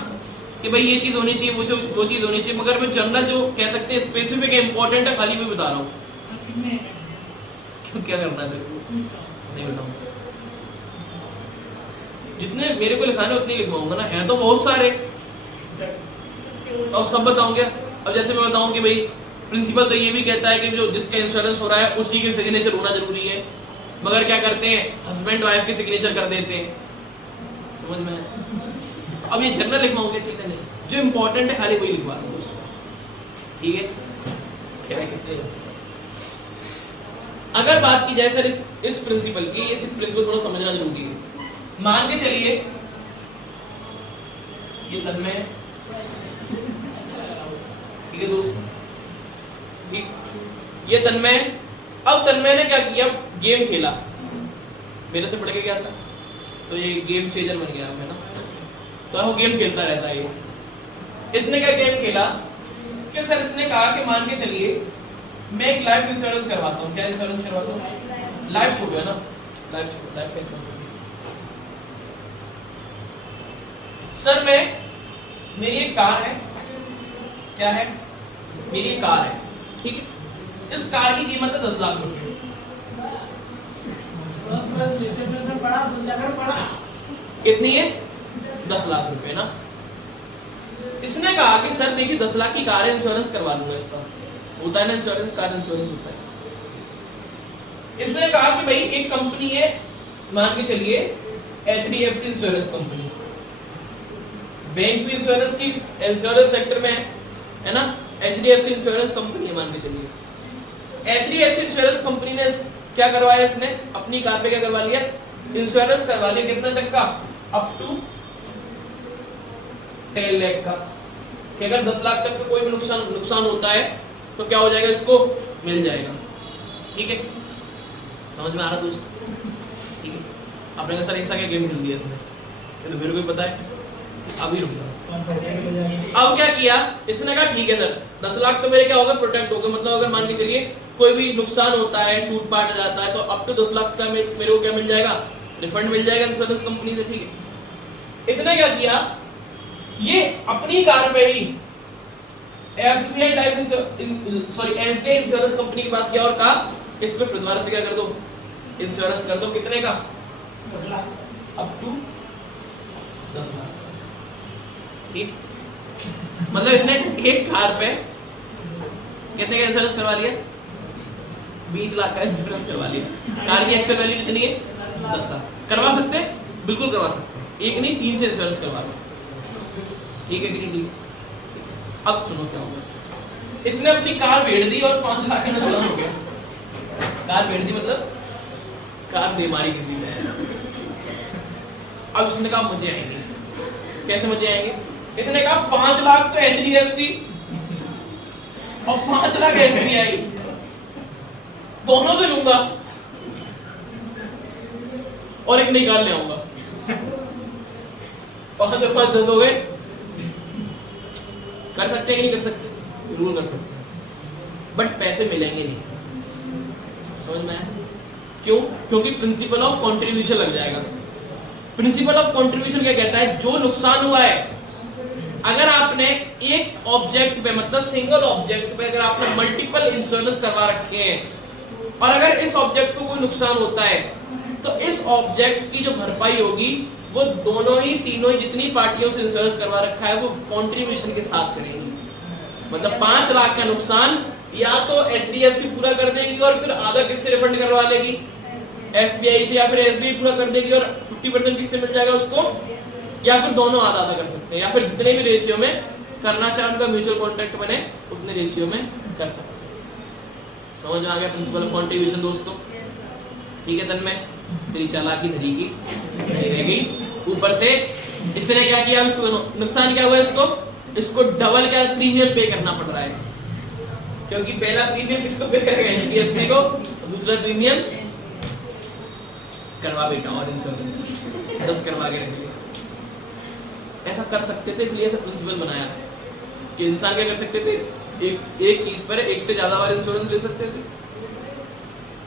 कि भाई ये चीज होनी चाहिए, वो चीज होनी चाहिए, मगर मैं जनरल जो कह सकते हैं स्पेसिफिक है, इंपॉर्टेंट है, खाली मैं बता रहा हूँ। क्यों, क्या करना है तेरे को, नहीं बताऊंगा। जितने मेरे को लिखाने उतने लिखवाऊंगा ना, है तो बहुत सारे, अब सब बताऊंगा। अब जैसे मैं बताऊं कि भाई प्रिंसिपल तो ये भी कहता है कि जो जिसका इंश्योरेंस हो रहा है उसी के सिग्नेचर होना जरूरी है, मगर क्या करते हैं, हस्बैंड वाइफ के सिग्नेचर कर देते हैं। समझ में आया? अब ये जनरल लिखवाऊंगे, ठीक है, नहीं, जो इंपॉर्टेंट है खाली वही लिखवा दूंगा उसको, ठीक है। क्या कहते हैं, अगर बात की जाए सर इस प्रिंसिपल की, ये प्रिंसिपल थोड़ा समझना जरूरी है। मान के चलिए ये तन्मय, ठीक है दोस्त, ये तन्मय, अब तन्मय ने क्या किया, गेम खेला, मेरे से पढ़ के गया था, तो ये गेम चेंजर बन गया है ना, तो वो गेम खेलता रहता है ये। इसने क्या गेम खेला कि सर इसने कहा कि मान के चलिए मैं एक लाइफ इंश्योरेंस करवाता हूँ। क्या इंश्योरेंस करवाता हूँ, लाइफ छोड़ो है ना, लाइफ छोड़ो, लाइफ इंश्योरेंस। सर मेरी एक कार है, क्या है, मेरी एक कार है, ठीक है, इस कार की कीमत है 10 लाख रुपए। कितनी है, 10 लाख रुपए ना। इसने कहा कि सर देखिए 10 लाख की कार इंश्योरेंस करवा लूंगा, इसका होता है ना इंश्योरेंस, कार इंश्योरेंस होता है। इसने कहा कि भाई एक कंपनी है, मान के चलिए HDFC इंश्योरेंस कंपनी, बैंक भी इंश्योरेंस की इंश्योरेंस सेक्टर में है ना, HDFC इंश्योरेंस कंपनी है मान के चलिए। HDFC इंश्योरेंस कंपनी ने क्या करवाया, इसने अपनी कार पे क्या करवा लिया, इंश्योरेंस करवा लिया, कितना तक का, अप टू 10 लाख का, कि अगर 10 लाख तक का कोई भी नुकसान होता है तो क्या हो जाएगा, इसको मिल जाएगा, ठीक है। समझ में आ रहा दोस्त, ठीक है। आपने कहा सर ऐसा क्या गेम खेल दिया इसने, तो मेरे को भी पता है, अभी रुक जाओ। अब क्या किया इसने, कहा ठीक है सर 10 लाख तो मेरे क्या होगा, प्रोटेक्ट होगा, मतलब अगर मान के चलिए कोई भी नुकसान होता है, टूट पाट जाता है, तो अप टू 10 लाख का मेरे को क्या मिल जाएगा, रिफंड मिल जाएगा इंश्योरेंस कंपनी से, ठीक है। इसने क्या किया, ये अपनी कार पे ही SBI life SBI insurance company की बात किया और कहा इस पे फिर दोबारा से क्या कर दो, इंश्योरेंस कर दो, कितने का, 10 लाख, अप टू 10 लाख, ठीक। मतलब इसने एक कार पे कितने का इंश्योरेंस करवा लिया, 20 लाख का इंश्योरेंस करवा लिया। कार की एक्चुअल वैल्यू कितनी है, 10 लाख। करवा सकते हैं, बिल्कुल करवा सकते हैं, एक नहीं 3 से इंश्योरेंस करवा लो, ठीक है कि नहीं। अब सुनो क्या होगा, इसने अपनी कार बेच दी और 5 लाख का नुकसान हो गया। कार बेच दी मतलब कार दे मारी किसी ने। अब उसने कहा मुझे आएंगे, कैसे मुझे आएंगे, इसने कहा 5 लाख तो HDFC और 5 लाख SBI, दोनों से लूंगा और एक नई कार ले आऊंगा। 5 और 5 10 हो गए। कर सकते हैं कि नहीं कर सकते, बिल्कुल कर सकते हैं, बट पैसे मिलेंगे नहीं। समझ में आया, क्यों, क्योंकि प्रिंसिपल ऑफ कंट्रीब्यूशन लग जाएगा। प्रिंसिपल ऑफ कंट्रीब्यूशन क्या कहता है, जो नुकसान हुआ है, अगर आपने एक ऑब्जेक्ट पे मतलब सिंगल ऑब्जेक्ट पे अगर आपने मल्टीपल इंश्योरेंस करवा रखे हैं और अगर इस ऑब्जेक्ट को कोई नुकसान होता है तो इस ऑब्जेक्ट की जो भरपाई होगी वो दोनों ही तीनों ही जितनी पार्टियों से इंश्योरेंस करवा रखा है वो कंट्रीब्यूशन के साथ करेंगी। मतलब 5 लाख का नुकसान या तो HDFC पूरा कर देगी और फिर आधा किससे रिफंड करवा लेगी, SBI से, या फिर SBI पूरा कर देगी और 50% किससे मिल जाएगा उसको, या फिर दोनों आधा आधा कर सकते हैं, या फिर जितने भी रेशियो में करना चाहे उनका म्यूचुअल कॉन्ट्रैक्ट बने उतने रेशियो में कर सकते हैं। समझ में आ गया प्रिंसिपल ऑफ कंट्रीब्यूशन दोस्तों, ठीक है। तन्मय तेरी चालाकी धरी की रह गई। ऊपर से इसने क्या किया, नुकसान क्या हुआ, इसको डबल क्या प्रीमियम पे करना पड़ रहा है, क्योंकि पहला प्रीमियम किसको पे करेगा, HDFC को, दूसरा प्रीमियम करवा बेटा और इंश्योरेंस 10 करवा के रखेंगे। ऐसा कर सकते थे, इसलिए ऐसा प्रिंसिपल बनाया कि इंसान क्या कर सकते थे, एक चीज पर एक से ज्यादा बार इंश्योरेंस ले सकते थे।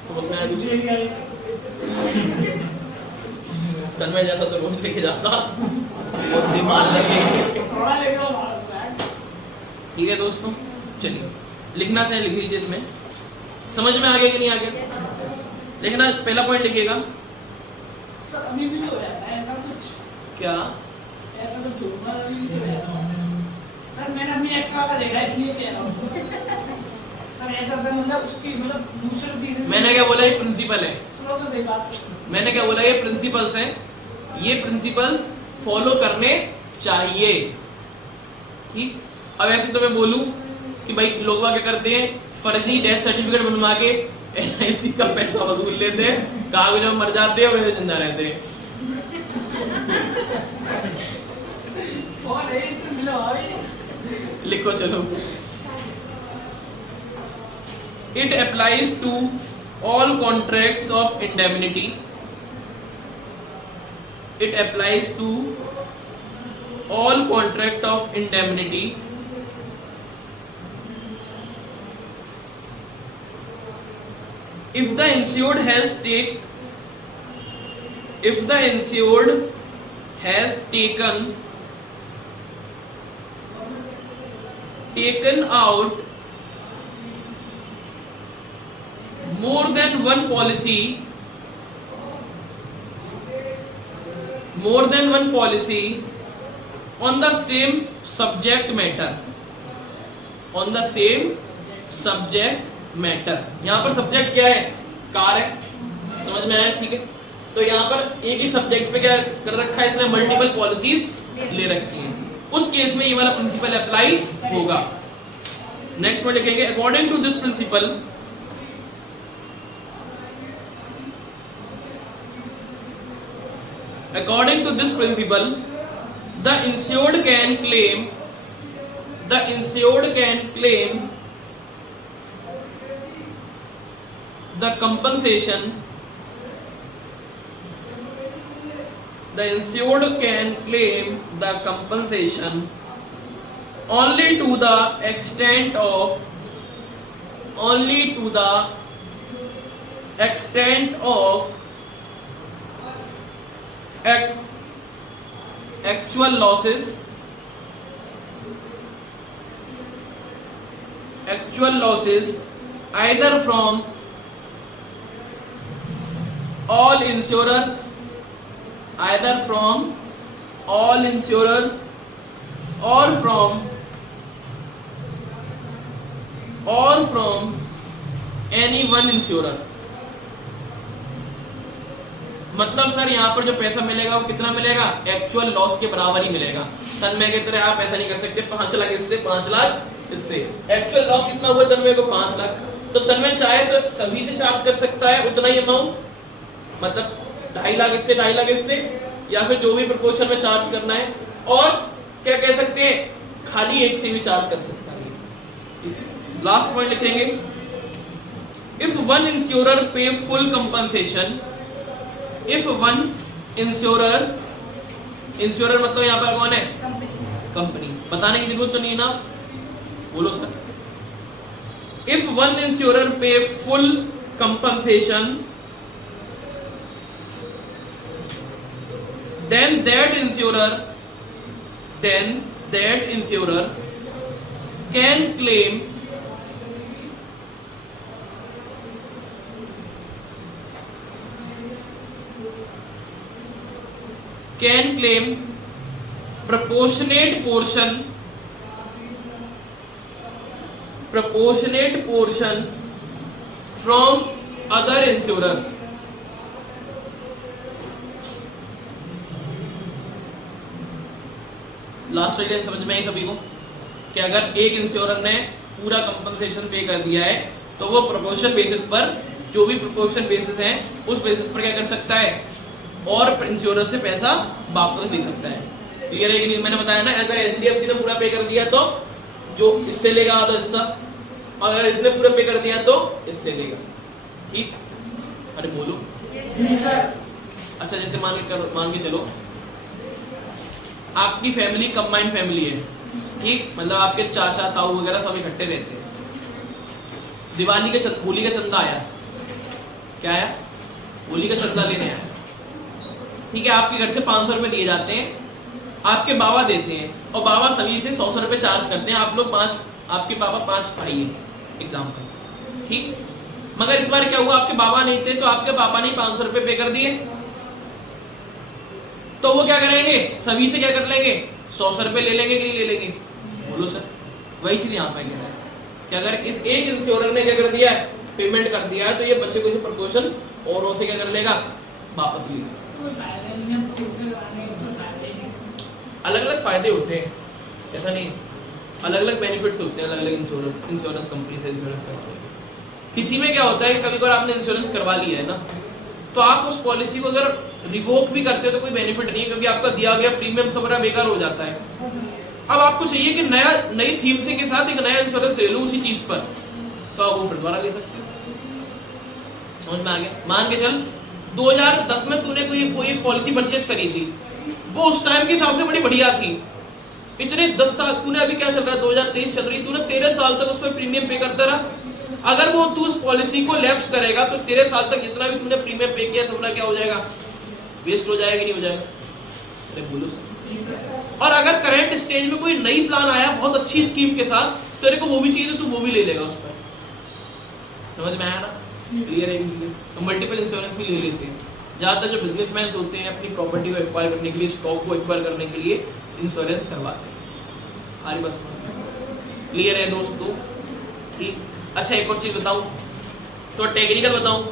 समझ बुक में कुछ तन्मय जैसा तो रोज लेके जाता और दिमाग लगे। ठीक है दोस्तों, चलिए लिखना चाहे लिख लीजिए, इसमें समझ में आ गया कि नहीं आ गया? लिखना, पहला पॉइंट लिखिएगा। सर अभी भी तो हो जाता है ऐसा कुछ, क्या ऐसा कुछ होगा अभी भी तो हो जाता है। सर मैंने अपनी एक्ट वाला देखा इसलिए कह रहा हूँ। सर ऐसा था मतलब उसकी मतलब दूसरे तीसरे, मैंने क्या बोला? ये प्रिंसिपल है। सुनो तो सही बात। मैंने क्या बोला? ये प्रिंसिपल्स हैं, ये प्रिंसिपल्स फॉलो करने चाहिए। ठीक, अब ऐसे तो मैं बोलूं कि भाई लोग क्या करते हैं, फर्जी डेथ सर्टिफिकेट बनवा के LIC का पैसा वसूल लेते हैं, कागज में मर जाते हैं और वैसे जिंदा रहते हैं। और इससे मिलो भाई, लिखो चलो। It applies to all contracts of indemnity. It applies to all contract of indemnity if the insured has taken out more than one policy on the same subject matter, यहाँ पर सब्जेक्ट क्या है? कार है, समझ में आया? ठीक है, तो यहाँ पर एक ही सब्जेक्ट पे क्या कर रखा है इसने? मल्टीपल पॉलिसीज ले रखी है। उस केस में ये वाला प्रिंसिपल अप्लाई होगा। नेक्स्ट में लिखेंगे, according to this principle the insured can claim the compensation only to the extent of actual losses either from all insurers or from any one insurer। मतलब सर यहाँ पर जो पैसा मिलेगा वो कितना मिलेगा? एक्चुअल लॉस के बराबर ही मिलेगा। तन्मय की तरह आप ऐसा नहीं कर सकते 5 लाख इससे 5 लाख इससे। एक्चुअल लॉस कितना हुआ तन्मय को? 5 लाख। सब तन्मय चाहे तो सभी से चार्ज कर सकता है उतना ही अमाउंट, मतलब 2.5 लाख इससे 2.5 लाख इससे, या फिर जो भी प्रोपोर्शन में चार्ज करना है। और क्या कह सकते हैं, खाली एक से भी चार्ज कर सकता है। लास्ट पॉइंट लिखेंगे, इफ वन इंश्योरर पे full compensation, if one insurer मतलब यहाँ पर कौन है? कंपनी। बताने की जरूरत तो नहीं ना, बोलो सर। इफ वन इंश्योरर पे full compensation then that insurer can claim proportionate portion from other insurers। Last line समझ में आई सभी को कि अगर एक इंश्योरर ने पूरा कंपनसेशन पे कर दिया है तो वो प्रोपोर्शन बेसिस पर, जो भी प्रोपोर्शन बेसिस है उस बेसिस पर क्या कर सकता है? और इंश्योरर से पैसा वापस ले सकता है। क्लियर है कि नहीं? मैंने बताया ना, अगर HDFC ने पूरा पे कर दिया तो जो इससे लेगा आधा हिस्सा, अगर इसने पूरा पे कर दिया तो इससे लेगा। ठीक? अरे बोलो। अच्छा, जैसे मान के चलो आपकी फैमिली कंबाइंड फैमिली है, ठीक? मतलब आपके चाचा ताऊ वगैरह सब इकट्ठे रहते हैं। दिवाली के होली का चंदा आया, क्या आया? होली का चंदा लेने आया। ठीक है, आपके घर से 500 रुपए दिए जाते हैं, आपके बाबा देते हैं, और बाबा सभी से 100 रुपए चार्ज करते हैं। आप लोग 5, आपके पापा 5 भाई हैं एग्जाम्पल, ठीक। मगर इस बार क्या हुआ, आपके बाबा नहीं थे, तो आपके पापा ने 500 रुपए पे कर दिए। तो वो क्या करेंगे, सभी से क्या कर लेंगे, 100 रुपए ले लेंगे कि नहीं ले लेंगे? बोलो सर। वही चीज यहाँ पे कह रहा है कि अगर इस एक इंश्योरर ने क्या कर दिया है, पेमेंट कर दिया है, तो ये बच्चे को प्रपोर्शन औरों से क्या कर लेगा, वापस ले लेगा। अलग अलग फायदे होते हैं, ऐसा नहीं, अलग अलग बेनिफिट्स होते हैं अलग अलग इंश्योरेंस कंपनी से इंश्योरेंस करवाने के। किसी में क्या होता है कि कभी बार आपने इंश्योरेंस करवा लिया है ना, तो आप उस पॉलिसी को अगर रिवोक भी करते हो तो कोई बेनिफिट नहीं है, क्योंकि आपका दिया गया प्रीमियम सब बेकार हो जाता है। अब आपको चाहिए कि नई थीम से के साथ एक नया इंश्योरेंस ले लो उसी चीज पर, तो आप वो फिर दोबारा ले सकते हो। समझ में आ गया? मान के चल 2010 में तूने कोई पॉलिसी परचेज करी थी, वो उस टाइम के हिसाब से बड़ी बढ़िया थी। इतने 10 साल तूने, अभी क्या चल रहा है 2023 चल रही, तूने 13 साल तक उस पर प्रीमियम पे करता रहा। अगर वो तू उस पॉलिसी को लैप्स करेगा तो 13 साल तक जितना भी तूने प्रीमियम पे किया सबका क्या हो जाएगा, वेस्ट हो जाएगा, नहीं हो जाएगा? अरे बोलो सर। और अगर करंट स्टेज में कोई नई प्लान आया बहुत अच्छी स्कीम के साथ, तेरे को वो भी चाहिए तो तू वो भी ले लेगा उस पर। समझ में आया ना? क्लियर है? तो मल्टीपल इंश्योरेंस भी ले लेते हैं। ज्यादातर जो बिजनेसमैन होते हैं अपनी प्रॉपर्टी को एक्वायर करने के लिए, स्टॉक को एक्वायर करने के लिए इंश्योरेंस करवाते हैं। हमारी बस क्लियर है दोस्तों? ठीक। अच्छा, एक और चीज बताऊं, तो टेक्निकल बताऊं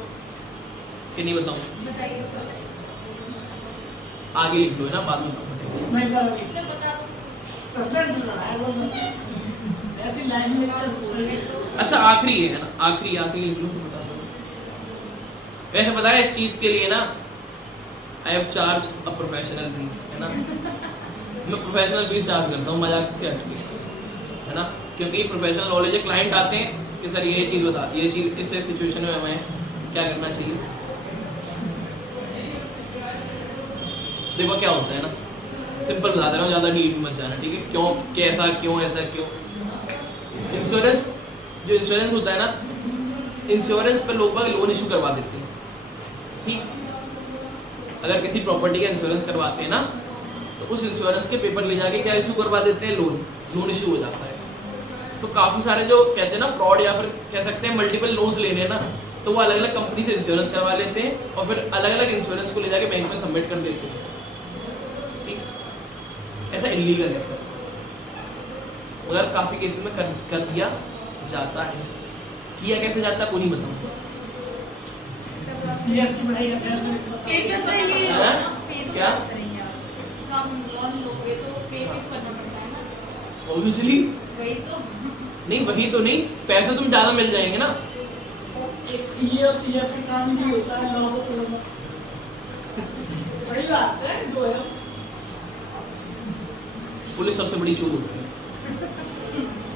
कि नहीं बताऊं? बताइए सर। आगे लिख लो है ना, बाद में बताऊंगा। मैं सर बता दो, सस्पेंड हो रहा है वो ऐसी लाइन में अच्छा आखिरी है ना, आखिरी लिख लो तो बता दो। वैसे पता है इस चीज के लिए ना, I have charge a professional fees, है ना। मैं प्रोफेशनल फीस चार्ज करता हूँ, मजाक से हटके, है ना, क्योंकि प्रोफेशनल नॉलेज है। क्लाइंट आते हैं कि सर ये चीज बता, ये चीज इस सिचुएशन में हमें क्या करना चाहिए। देखो क्या होता है ना, सिंपल बता दे रहा हूँ, ज्यादा डीप मत जाना, ठीक है? क्यों, कैसा, क्यों, ऐसा, क्यों। इंश्योरेंस, जो इंश्योरेंस होता है ना, इंश्योरेंस पे लोग बाग लोन इशू करवा देते हैं, ठीक। अगर किसी प्रॉपर्टी का इंश्योरेंस करवाते हैं ना, तो उस इंश्योरेंस के पेपर ले जाके क्या इशू करवा देते हैं, लोन इशू हो जाता है। तो काफी सारे जो कहते हैं ना फ्रॉड, या फिर कह सकते हैं मल्टीपल लोन्स लेने ना, तो वो अलग अलग कंपनी से इंश्योरेंस करवा लेते हैं और फिर अलग अलग इंश्योरेंस को ले जाके बैंक में सबमिट कर देते हैं, ठीक। ऐसा इलीगल है, मगर काफी केसेस में कर दिया जाता है। किया कैसे जाता है वो नहीं बताऊंगा। सीएस की पढ़ाई का फैसला पेट पे से ये हाँ? फेस क्या? करेंगे आप। तो आप लोन लोगे तो पे भी तो करना पड़ता है ना। ऑब्वियसली वही तो। नहीं, वही तो नहीं, पैसे तुम ज्यादा मिल जाएंगे ना। एक सीए और सीएस का काम भी होता है लोगों को, सही बात है। दो है पुलिस सबसे बड़ी चोर होती है,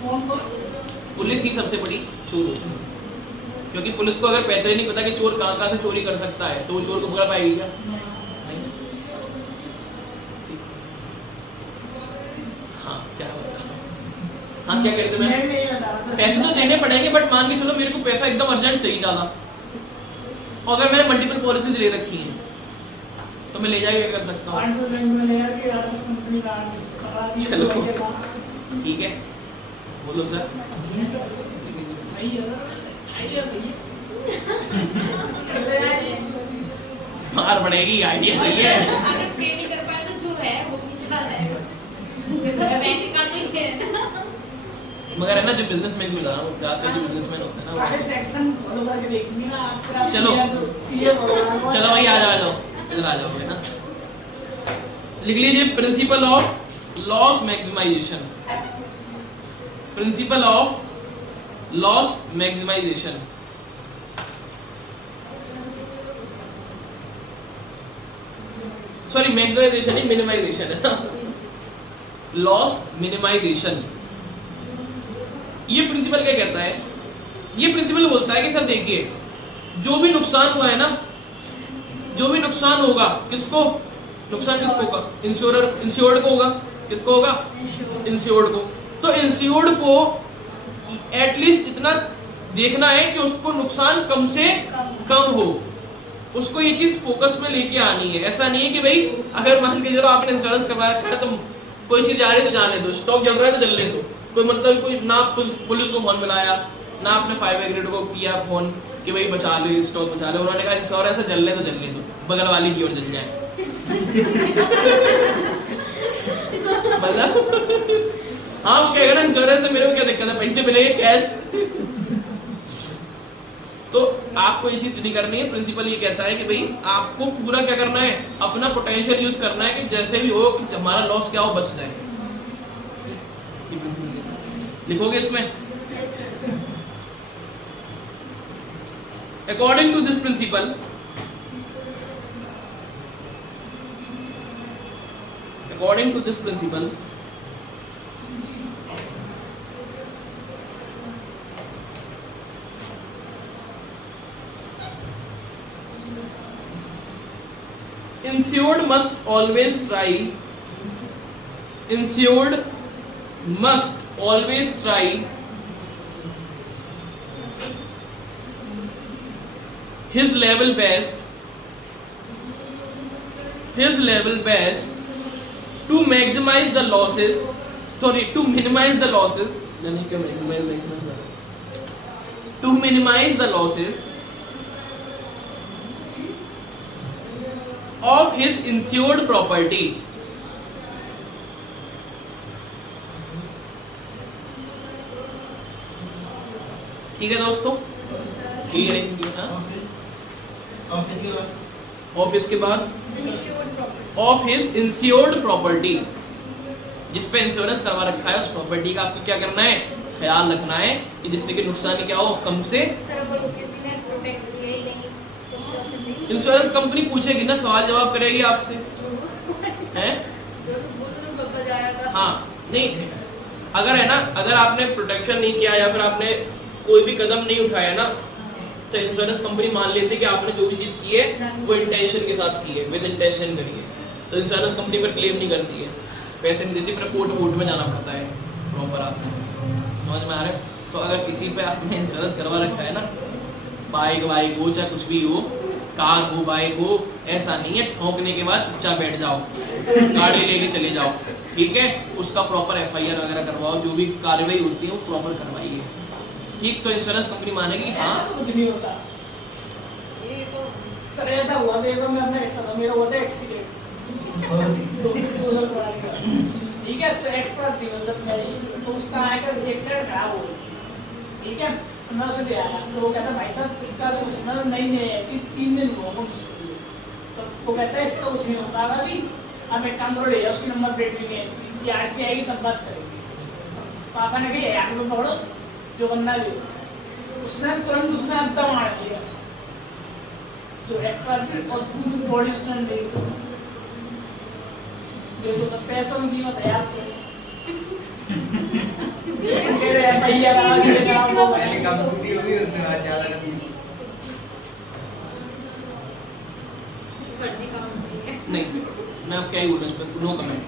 कौन को पुलिस ही सबसे बड़ी चोर होती है, क्योंकि पुलिस को अगर पहले नहीं पता कि चोर कहाँ कहाँ से चोरी कर सकता है, तो वो चोर को पकड़ पाएगी क्या? नहीं। हाँ क्या हाँ क्या कहते मैं भी यही बता रहा था। पैसे तो देने पड़ेंगे, बट मान के चलो मेरे को पैसा एकदम अर्जेंट चाहिए ज्यादा, और अगर मैंने मल्टीपल पॉलिसीज ले रखी हैं तो मैं ले जाके क्या कर सकता हूँ? चलो ठीक है, बोलो सर। जी सर, सही है आइडिया सही है। मार पड़ेगी, आइडिया सही है। अगर पे नहीं कर पाए तो जो है वो पीछे आ जाएगा। जैसे बैंक का जो है ना। मगर है ना, जो बिजनेसमैन बता रहा हूँ, ज्यादातर जो बिजनेसमैन होते हैं ना, सारे सेक्शन फॉलो करके देखेंगे ना आप। चलो। सीए चलो भाई आ जाओ, इधर आ जाओगे ना। लिख लीजिए principle of loss maximisation, principle of loss maximisation. Sorry maximisation नहीं, मिनिमाइजेशन है ना, लॉस मिनिमाइजेशन। ये प्रिंसिपल क्या कहता है? ये प्रिंसिपल बोलता है कि सर देखिए, जो भी नुकसान हुआ है ना, जो भी नुकसान होगा, किसको नुकसान, किसको होगा? इंश्योर्ड को होगा। किसको होगा? इंश्योर्ड को। तो इंश्योर्ड को एटलीस्ट इतना देखना है कि उसको नुकसान कम से कम हो, उसको ये चीज फोकस में लेके आनी है। ऐसा नहीं है कि भाई अगर मान के चलो आपने इंश्योरेंस करवा रखा है तो कोई चीज जा रही है तो जाने दो, स्टॉक जल रहा है तो जलने दो, कोई मतलब कोई ना पुलिस को फोन मिलाया ना आपने 5 को किया फोन कि भाई बचा लो स्टॉक बचा लो, उन्होंने कहा इंश्योरेंस है जलने दो, बगल वाली की ओर जल जाए। मतलब हाँ वो कहेगा ना इंश्योरेंस है मेरे को क्या दिक्कत है, पैसे मिलेंगे कैश। तो आपको ये चीज नहीं करनी है। प्रिंसिपल ये कहता है कि भाई आपको पूरा क्या करना है, अपना पोटेंशियल यूज करना है कि जैसे भी हो कि हमारा लॉस क्या हो बच जाए। लिखोगे इसमें according to this principle, according to this principle, insured must always try his level best to minimize the losses, to minimize the losses of his insured property. ठीक है दोस्तों, ऑफिस के बाद ऑफ हिज इंश्योर्ड प्रॉपर्टी, जिस पे insurance करवा रखा है उस प्रॉपर्टी का आपको क्या करना है, ख्याल रखना है कि जिससे कि नुकसान क्या हो कम से। इंश्योरेंस कंपनी पूछेगी ना, सवाल जवाब करेगी आपसे, हैं? हाँ नहीं, अगर है ना, अगर आपने प्रोटेक्शन नहीं किया या फिर आपने कोई भी कदम नहीं उठाया ना, तो इंश्योरेंस कंपनी मान लेती है कि आपने जो भी चीज की है वो इंटेंशन के साथ की है, विद इंटेंशन करी है, तो इंश्योरेंस कंपनी पर क्लेम नहीं करती है, पैसे नहीं देती, फिर कोर्ट में जाना पड़ता है प्रॉपर। आपको समझ में आ रहा है? तो अगर किसी पे आपने इंश्योरेंस करवा रखा है ना, बाइक हो चाहे कुछ भी हो, कार हो बाइक हो, ऐसा नहीं है ठोकने के बाद चुपचाप बैठ जाओ, गाड़ी लेके चले जाओ, ठीक है? उसका प्रॉपर FIR वगैरह करवाओ, जो भी कार्रवाई होती है वो प्रॉपर करवाइए, ठीक? तो इंश्योरेंस कंपनी मानेगी हाँ कुछ नहीं होता। सर ऐसा हुआ था, एक बार मैं अपना हिस्सा था, मेरा हुआ था एक्सीडेंट, ठीक है? तो एक्सपर्ट थी मतलब, तो उसका आया कि एक्सीडेंट खराब हो गई, ठीक है? मैं उसे ले आया, तो वो कहता भाई साहब इसका तो कुछ मतलब नहीं है कि 3 दिन हुआ कुछ, तो वो कहता है इसका कुछ नहीं होता अभी, आप एक काम करो ले जाओ, उसकी नंबर प्लेट भी नहीं है, RC आएगी तब बात करेंगे। पापा ने कहा यार को पकड़ो जो बंदा भी, उसने तुरंत उसमें अंतर मार दिया, तो एक्सपर्ट और पूरी बॉडी उसने देखो सब पैसों की कीमत है आपको। भैया नहीं, मैं अब क्या ही बोलूं इस पर, नो कमेंट।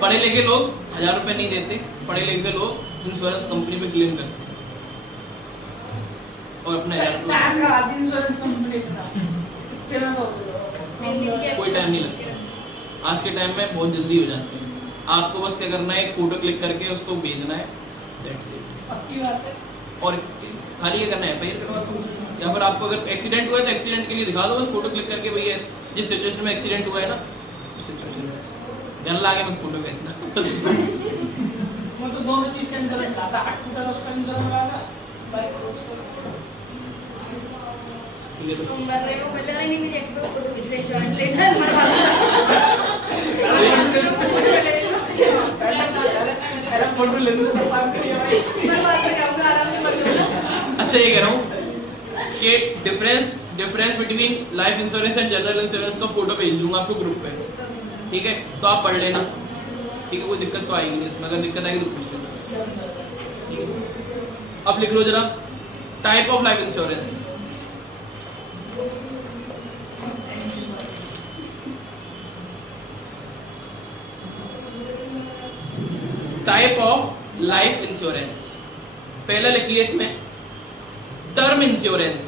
पढ़े लिखे लोग 1000 रुपए नहीं देते, पढ़े लिखे लोग इंश्योरेंस कंपनी पे क्लेम करते हैं और अपने 1000 कोई टाइम नहीं लगता। आज के टाइम में बहुत जल्दी हो जाते हैं, आपको बस क्या करना है, एक फोटो क्लिक करके उसको भेजना है, और खाली ये करना है FIR करवा दो, या फिर आपको अगर एक्सीडेंट हुआ है तो एक्सीडेंट के लिए दिखा दो, बस फोटो क्लिक करके भैया जिस सिचुएशन में एक्सीडेंट हुआ है ना उस सिचुएशन में घर लाके मत फोटो भेजना। वो तो दोनों चीज का इंश्योरेंस लाता, हाथ टूटा था उसका इंश्योरेंस लाता, बाइक उसको तुम मर रहे हो पहले नहीं मेरी एक तो फोटो खींच ले, इंश्योरेंस लेना है मरवा फोटो ले लो मरवा के जाऊंगा आराम से मर जाऊंगा। अच्छा ये कह रहा हूँ कि difference between life insurance and general insurance का फोटो भेज दूंगा आपको ग्रुप पे, ठीक है? तो आप पढ़ लेना, ठीक है? कोई दिक्कत तो आएगी नहीं इसमें, अगर दिक्कत आएगी तो पूछ लेना। अब लिख लो जरा, type of life insurance. Type of life insurance, पहला लिखिए इसमें टर्म इंश्योरेंस,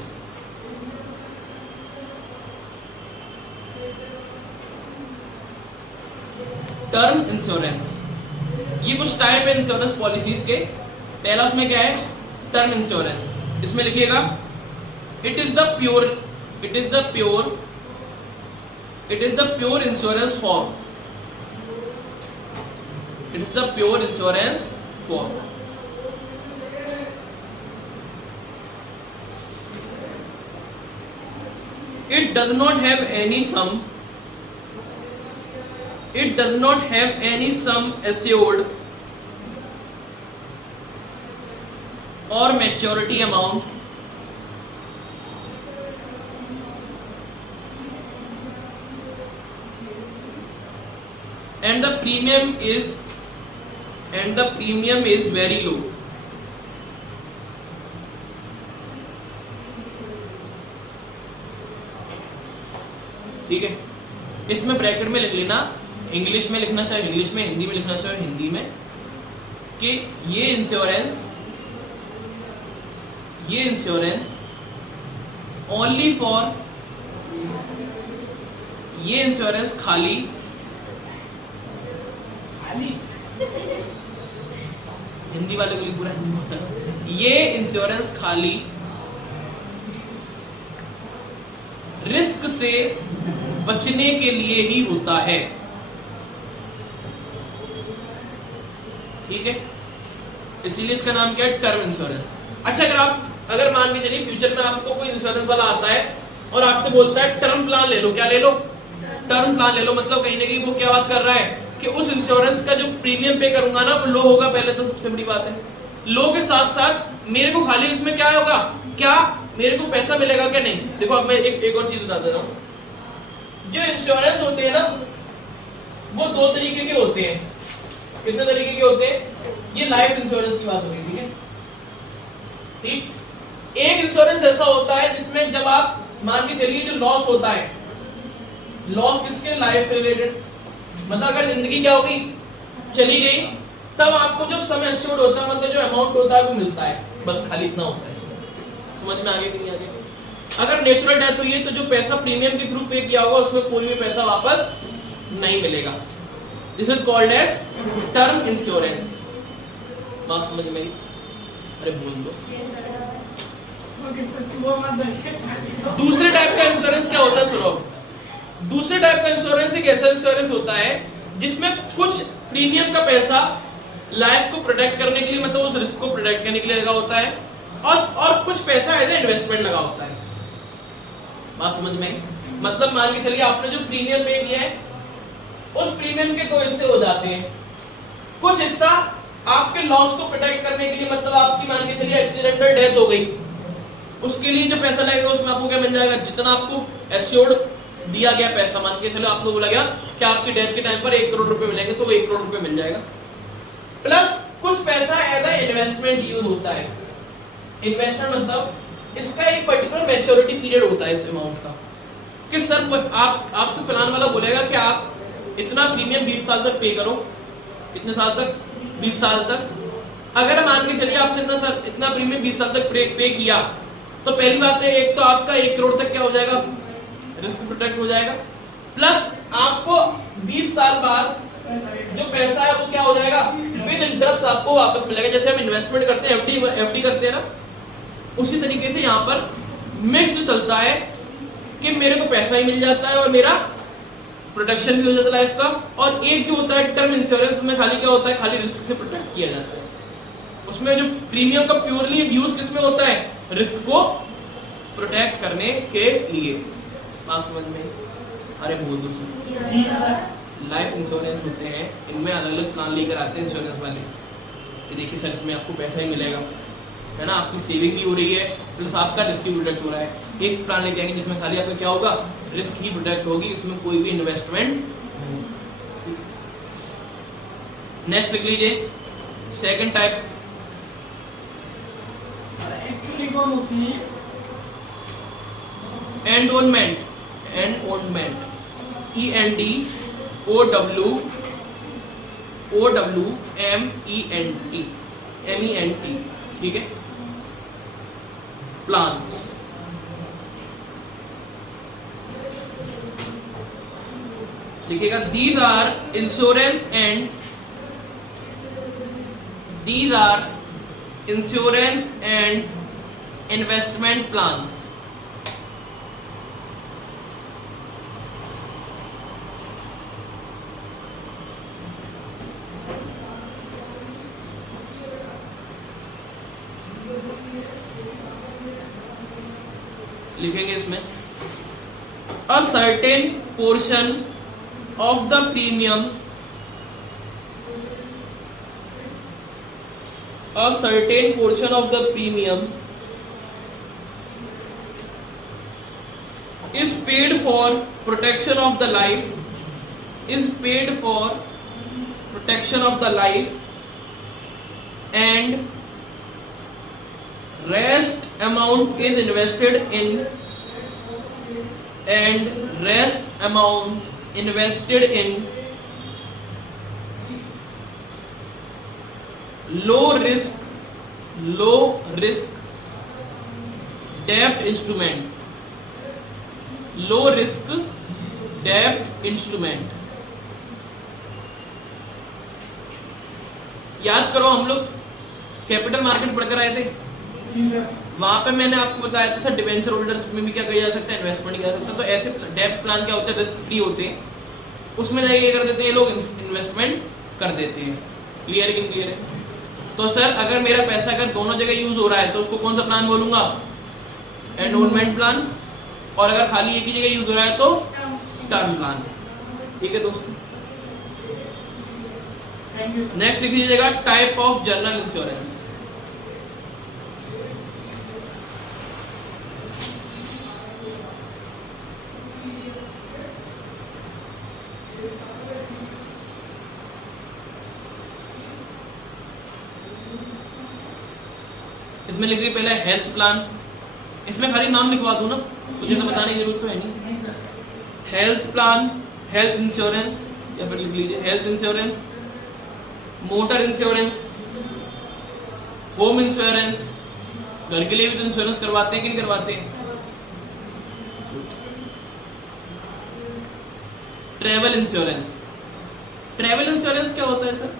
टर्म इंश्योरेंस। ये कुछ टाइप है इंश्योरेंस पॉलिसीज के। पहला उसमें क्या है, टर्म इंश्योरेंस। इसमें लिखिएगा it is the pure insurance for, it is the pure insurance form. It does not have any sum assured or maturity amount and the premium is very low. ठीक है, इसमें ब्रैकेट में लिख लेना, English में लिखना चाहे इंग्लिश में, हिंदी में लिखना चाहे हिंदी में, कि ये इंश्योरेंस ओनली फॉर, ये इंश्योरेंस खाली हिंदी वाले को पूरा हिंदी बोलता, ये इंश्योरेंस खाली रिस्क से बचने के लिए ही होता है। ठीक है, इसीलिए इसका नाम क्या है, टर्म इंश्योरेंस। अच्छा, अगर मान के चलिए फ्यूचर में आपको कोई इंश्योरेंस वाला आता है और आपसे बोलता है टर्म प्लान ले लो, क्या ले लो, टर्म प्लान ले लो, मतलब कहीं ना कहीं वो क्या बात कर रहा है कि उस इंश्योरेंस का जो प्रीमियम पे करूंगा ना वो लो होगा, पहले तो सबसे बड़ी बात है। लो के साथ साथ मेरे को खाली इसमें क्या होगा, क्या मेरे को पैसा मिलेगा क्या नहीं। देखो अब मैं एक और चीज बता दे रहा हूं, जो इंश्योरेंस होते हैं ना वो दो तरीके के होते हैं। कितने तरीके के होते हैं, ये लाइफ इंश्योरेंस की बात हो रही, ठीक है। ठीक, एक इंश्योरेंस ऐसा होता है जिसमें जब आप मान के चलिए जो लॉस होता है, लॉस किसके, लाइफ रिलेटेड, मतलब अगर जिंदगी क्या होगी, चली गई, तब आपको जो सम एश्योर्ड होता है, मतलब जो अमाउंट होता है वो मिलता है, बस खाली इतना होता है। समझ में आगे कि नहीं आगे। अगर नेचुरल डेथ हुई है तो जो पैसा प्रीमियम के थ्रू पे किया होगा उसमें कोई भी पैसा वापस नहीं मिलेगा। This is called as term insurance. बात समझ में आई? अरे बोल दो। दूसरे टाइप का इंश्योरेंस क्या होता है सुनो, दूसरे टाइप का इंश्योरेंस एक ऐसा इंश्योरेंस होता है जिसमें कुछ प्रीमियम का पैसा लाइफ को प्रोटेक्ट करने के लिए, मतलब उस रिस्क को प्रोटेक्ट करने के लिए लगा होता है, और कुछ पैसा एज ए इन्वेस्टमेंट लगा होता है। बात समझ में? मतलब मान के चलिए आपने जो प्रीमियम पे किया है उस प्रीमियम के दो हिस्से हो जाते हैं। कुछ हिस्सा आपके लॉस को प्रोटेक्ट करने के लिए, मतलब आपकी मान के चलिए एक्सीडेंटल डेथ हो गई, उसके लिए जो पैसा लगेगा उसमें आपको क्या मिल जाएगा, जितना आपको एश्योर्ड दिया गया पैसा, मान के चलो आपको बोला गया कि आपकी डेथ के टाइम पर 1 करोड़ रुपए मिलेंगे, तो वो 1 करोड़ रुपए मिल जाएगा। प्लस कुछ पैसा एज ए इन्वेस्टमेंट यूज होता है। इन्वेस्टमेंट मतलब इसका एक पर्टिकुलर मैच्योरिटी पीरियड होता है इस अमाउंट का, कि सर आपसे प्लान वाला बोलेगा कि आप इतना प्रीमियम 20 साल तक पे करो, कितने साल तक, 20 साल तक। अगर मान के चलिए आपने इतना प्रीमियम 20 साल तक पे किया, तो पहली बात है एक तो आपका 1 करोड़ तक क्या हो जाएगा, रिस्क प्रोटेक्ट हो जाएगा, प्लस आपको 20 साल बाद जो पैसा है वो क्या हो जाएगा, विद इंटरेस्ट आपको वापस मिलेगा। जैसे हम इन्वेस्टमेंट करते हैं, एफडी करते हैं ना, उसी तरीके से यहाँ पर मिक्स्ड चलता है कि मेरे को पैसा ही मिल जाता है और मेरा प्रोटेक्शन भी हो जाता है लाइफ का। और एक जो होता है टर्म इंश्योरेंस में खाली क्या होता है, खाली रिस्क से प्रोटेक्ट किया जाता है। उसमें जो प्रीमियम का प्योरली यूज किसमें होता है, रिस्क को प्रोटेक्ट करने के लिए। बात समझ में? अरे बोल दो सर। लाइफ इंश्योरेंस होते हैं, इनमें अलग अलग प्लान लेकर आते हैं इंश्योरेंस वाले। ये देखिए सर, इसमें आपको पैसा ही मिलेगा, है ना, आपकी सेविंग भी हो रही है, प्लस आपका रिस्क भी प्रोटेक्ट हो रहा है। एक प्लान लेके आएंगे जिसमें खाली आपका क्या होगा, रिस्क ही प्रोटेक्ट होगी, इसमें कोई भी इन्वेस्टमेंट नहीं। नेक्स्ट लिख लीजिए, सेकंड टाइप एक्चुअली कौन होती है, एंडोनमेंट, ENDOWMENT, ठीक है, प्लान्स। लिखिएगा these are insurance and investment plans. लिखेंगे इसमें a certain portion of the premium is paid for protection of the life and rest amount is invested in low risk debt instrument. याद करो हम लोग capital market पढ़कर आए थे, जी sir. वहां पे मैंने आपको बताया था सर डिवेंचर होल्डर्स में भी क्या किया जा सकता है, इन्वेस्टमेंट किया जा सकता है। तो ऐसे डेब्ट प्लान क्या होते हैं, रिस्क फ्री होते हैं, उसमें जाके क्या कर देते हैं ये लोग, इन्वेस्टमेंट कर देते हैं। क्लियर है कि क्लियर है? तो सर अगर मेरा पैसा अगर दोनों जगह यूज हो रहा है तो उसको कौन सा प्लान बोलूंगा, एनरोलमेंट प्लान, और अगर खाली एक ही जगह यूज हो रहा है तो टर्म प्लान। ठीक है दोस्तों, नेक्स्ट लिख दीजिएगा टाइप ऑफ जनरल इंश्योरेंस। इसमें लिख दीजिए पहले हेल्थ प्लान, इसमें खाली नाम लिखवा दूं ना, मुझे तो बताने की जरूरत तो है नहीं। हेल्थ प्लान, हेल्थ इंश्योरेंस, या फिर लिख लीजिए health insurance, motor insurance, home insurance, घर के लिए भी तो इंश्योरेंस करवाते हैं कि नहीं करवाते हैं। ट्रेवल इंश्योरेंस, ट्रेवल इंश्योरेंस क्या होता है सर?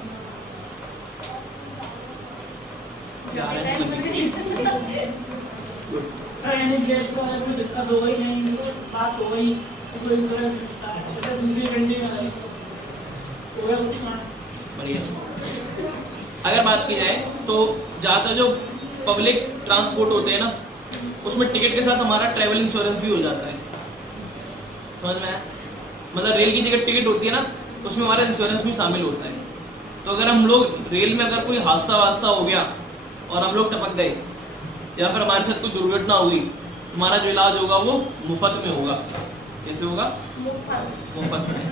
सर यानी गैस को अगर कोई दिक्कत हो गई, नहीं कुछ बात हो गई तो कोई इंश्योरेंस मिलता है, जैसे दूसरी कंट्री में आई हो गया कुछ ना। बढ़िया। अगर बात की जाए तो ज्यादातर जो पब्लिक ट्रांसपोर्ट होते हैं ना, उसमें टिकट के साथ हमारा ट्रेवल इंश्योरेंस भी हो जाता है। समझ में आया? मतलब रेल की टिकट होती है ना, उसमें हमारा इंश्योरेंस भी शामिल होता है। तो अगर हम लोग रेल में अगर कोई हादसा हो गया और हम लोग टपक गए, या फिर हमारे साथ कोई दुर्घटना हुई, हमारा जो इलाज होगा वो मुफ्त में होगा। कैसे होगा? मुफ्त में।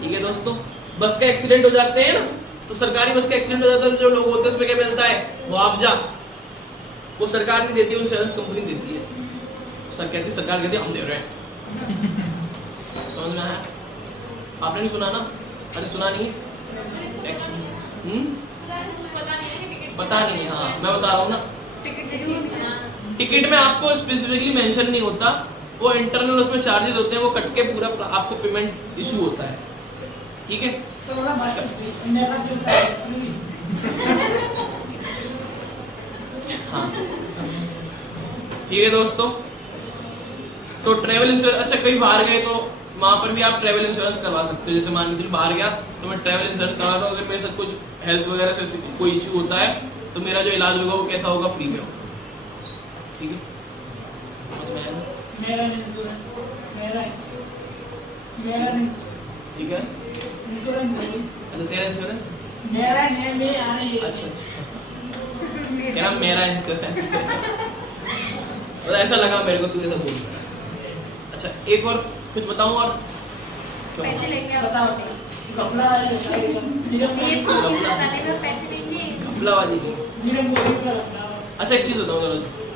ठीक है दोस्तों, बस का एक्सीडेंट हो जाते हैं ना, तो सरकारी बस का एक्सीडेंट हो जाता है, जो लोग होते हैं उसमें क्या मिलता है, मुआवजा। वो सरकार नहीं देती है, इंश्योरेंस कंपनी देती है। सरकार कहती है हम दे रहे हैं। समझ में आया? आपने नहीं सुना ना? अरे सुना नहीं? पता नहीं है। हाँ मैं बता रहा हूँ ना, टिकट में आपको स्पेसिफिकली मेंशन नहीं होता, वो इंटरनल उसमें चार्जेस होते हैं, वो कट के पूरा आपको पेमेंट इशू होता है। ठीक है? हाँ ठीक है दोस्तों, तो ट्रेवल इंश्योरेंस, अच्छा कहीं बाहर गए तो वहां पर भी आप ट्रेवल इंश्योरेंस करवा सकते हो। जैसे मान लीजिए बाहर गया तो मैं ट्रेवल इंश्योरेंस करवा दूं, अगर मेरे साथ कुछ हेल्थ वगैरह से कोई इश्यू होता है तो मेरा जो इलाज होगा वो कैसा होगा, फ्री में होगा। ठीक है? मेरा इंश्योरेंस, ठीक है? इंश्योरेंस अच्छा तेरा इंश्योरेंस? मेरा नेम में आ रही है। अच्छा क्या नाम? मेरा इंश्योरेंस। मतलब ऐसा लगा मेरे को तू ऐसा बोल रहा है। अच्छा एक और कुछ बताऊं और पैसे लेंगे आप बताओ। कपड़ा सीएस को चीज बताने में पैसे देंगे। घपला वाली चीज। मेरे बोली पर लगता है। अच्छा एक चीज बताऊं, चलो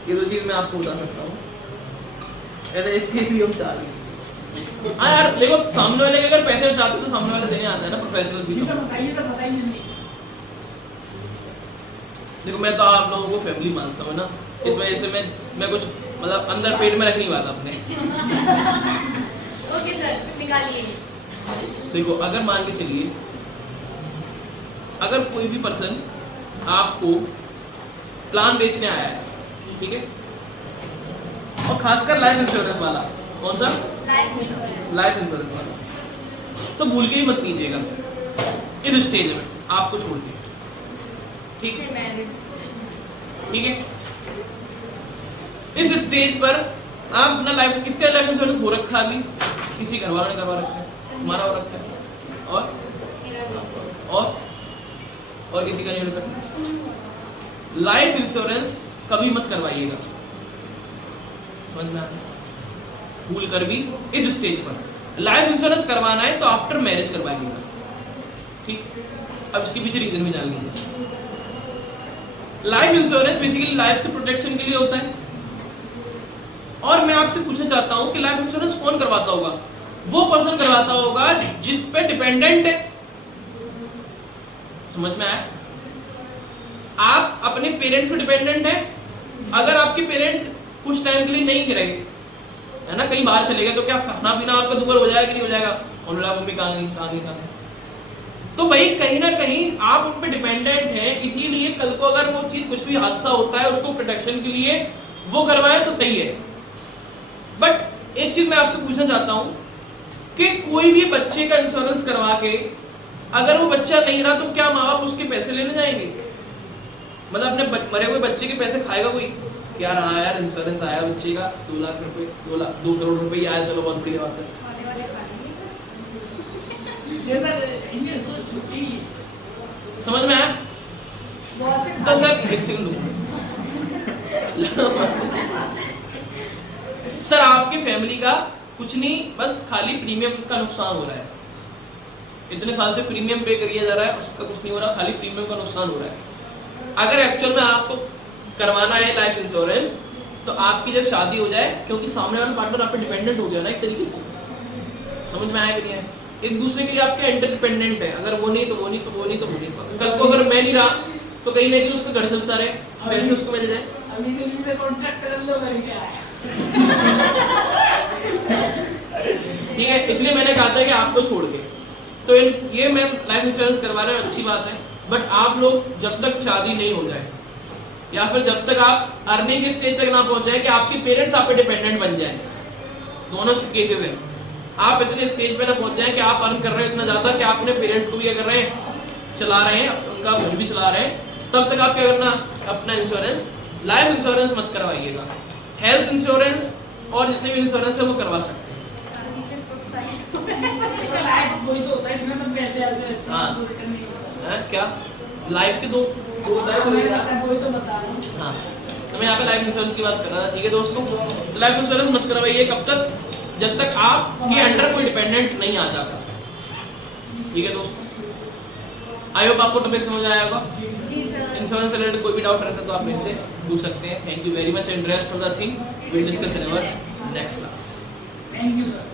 ये दो चीज मैं आपको बता सकता हूँ। ऐसे इसके भी हम चाह रहे हैं। हाँ यार देखो, सामने वाले के अगर पैसे चाहते तो सामने वाला देने आता है ना, प्रोफेशनल भी। बताइए नहीं। देखो मैं तो आप लोगों को फैमिली मानता हूँ ना, इस वजह से मैं कुछ मतलब अंदर पेट में रख नहीं पाता अपने। ओके सर निकालिए। देखो अगर मान के चलिए, अगर कोई भी पर्सन आपको प्लान बेचने आया है, ठीक है, और खासकर लाइफ इंश्योरेंस वाला, कौन सा? Life insurance. लाइफ इंश्योरेंस वाला, तो भूल के ही मत लीजिएगा इस स्टेज में आपको छोड़ के, ठीक से मैरिड। ठीक है। इस स्टेज पर आप अपना लाइफ, किसका लाइफ इंश्योरेंस हो रखा है अभी? किसी घर वालों ने करवा रखा है, हमारा हो रखा है, और किसी का नहीं हो रखा। लाइफ इंश्योरेंस कभी मत करवाइएगा, समझ में आ रहा है? भूल कर भी इस स्टेज पर लाइफ इंश्योरेंस करवाना है तो आफ्टर मैरिज करवाइएगा, ठीक। अब इसके पीछे रीजन भी जान लीजिए। लाइफ इंश्योरेंस बेसिकली लाइफ से प्रोटेक्शन के लिए होता है, और मैं आपसे पूछना चाहता हूं कि लाइफ इंश्योरेंस कौन करवाता होगा? वो पर्सन करवाता होगा जिस पे डिपेंडेंट है। समझ में आया? आप अपने पेरेंट्स पे डिपेंडेंट है। अगर आपके पेरेंट्स कुछ टाइम के लिए नहीं रहे, है ना, कहीं बाहर चले गए, तो क्या खाना पीना आपका दुर्बल हो जाएगा कि नहीं हो जाएगा? और मम्मी कहाँ गई? तो भाई कहीं ना कहीं आप उन पे डिपेंडेंट है, इसीलिए कल को अगर वो चीज, कुछ भी हादसा होता है, उसको प्रोटेक्शन के लिए वो करवाए तो सही है। बट एक चीज मैं आपसे पूछना चाहता हूं कि कोई भी बच्चे का इंश्योरेंस करवा के अगर वो बच्चा नहीं रहा तो क्या माँ बाप उसके पैसे लेने जाएंगे? मतलब अपने मरे हुए बच्चे के पैसे खाएगा कोई? क्या रहा यार, इंश्योरेंस आया बच्चे का 2 लाख रुपए, 2 करोड़ रुपए आया, चलो बहुत बढ़िया बात है। खाने वाले खाने जैसा रहेंगे सो छुट्टी। समझ में आया? बहुत से तो सर एक सेकंड सर, आपकी फैमिली का कुछ नहीं, बस खाली प्रीमियम का नुकसान हो रहा है। इतने साल से प्रीमियम पे करिया जा रहा है, उसका कुछ नहीं हो रहा, खाली प्रीमियम का नुकसान हो रहा है। अगर एक्चुअल में आपको करवाना है लाइफ इंश्योरेंस, तो आपकी जब शादी हो जाए, क्योंकि सामने वाला पार्टनर आप पे डिपेंडेंट हो गया ना एक तरीके से, समझ में आया कि नहीं है? एक दूसरे के लिए आपके इंटरडिपेंडेंट है। अगर वो नहीं तो वो नहीं तो वो नहीं तो वो नहीं, तो कल को अगर मैं नहीं रहा तो कहीं ना कहीं उसका घर चलता रहे, पैसे उसको मिल जाए। अभी से कॉन्ट्रैक्ट कर लो करके आया। ठीक है, इसलिए मैंने कहा था कि आपको छोड़ के, तो ये मैं लाइफ इंश्योरेंस करवा रहा हूँ, अच्छी बात है। बट आप लोग जब तक शादी नहीं हो जाए, या फिर जब तक आप अर्निंग के स्टेज तक ना पहुंच जाए कि आपके पेरेंट्स आप पे डिपेंडेंट बन जाए, दोनों केसेस हैं, आप इतने स्टेज पे ना पहुंच जाए कि आप अर्न कर रहे हो इतना ज्यादा कि आप अपने पेरेंट्स को भी क्या कर रहे हैं, चला रहे हैं, उनका घर भी चला रहे हैं, तब तक आप क्या करना, अपना इंश्योरेंस, लाइफ इंश्योरेंस मत करवाइएगा। हेल्थ इंश्योरेंस और जितने भी इंश्योरेंस है वो करवा सकते हैं। कोई तो होता है जिसमें तो पैसे आते हैं। हाँ, क्या लाइफ के दो होता है, कोई तो बता रहा हूँ। हाँ, तो मैं यहाँ पे लाइफ इंश्योरेंस की बात कर रहा था। ठीक है दोस्तों, तो लाइफ इंश्योरेंस मत करवाइए कब तक, जब तक आपके अंडर कोई डिपेंडेंट नहीं आ जाता। ठीक है दोस्तों, आई होप आपको टॉपिक समझ आया होगा। जी सर। इंश्योरेंस से रिलेटेड कोई भी डाउट रहता है तो आप मेरे से पूछ सकते हैं। Thank you very much and rest for the thing will discuss in our next class. Thank you sir.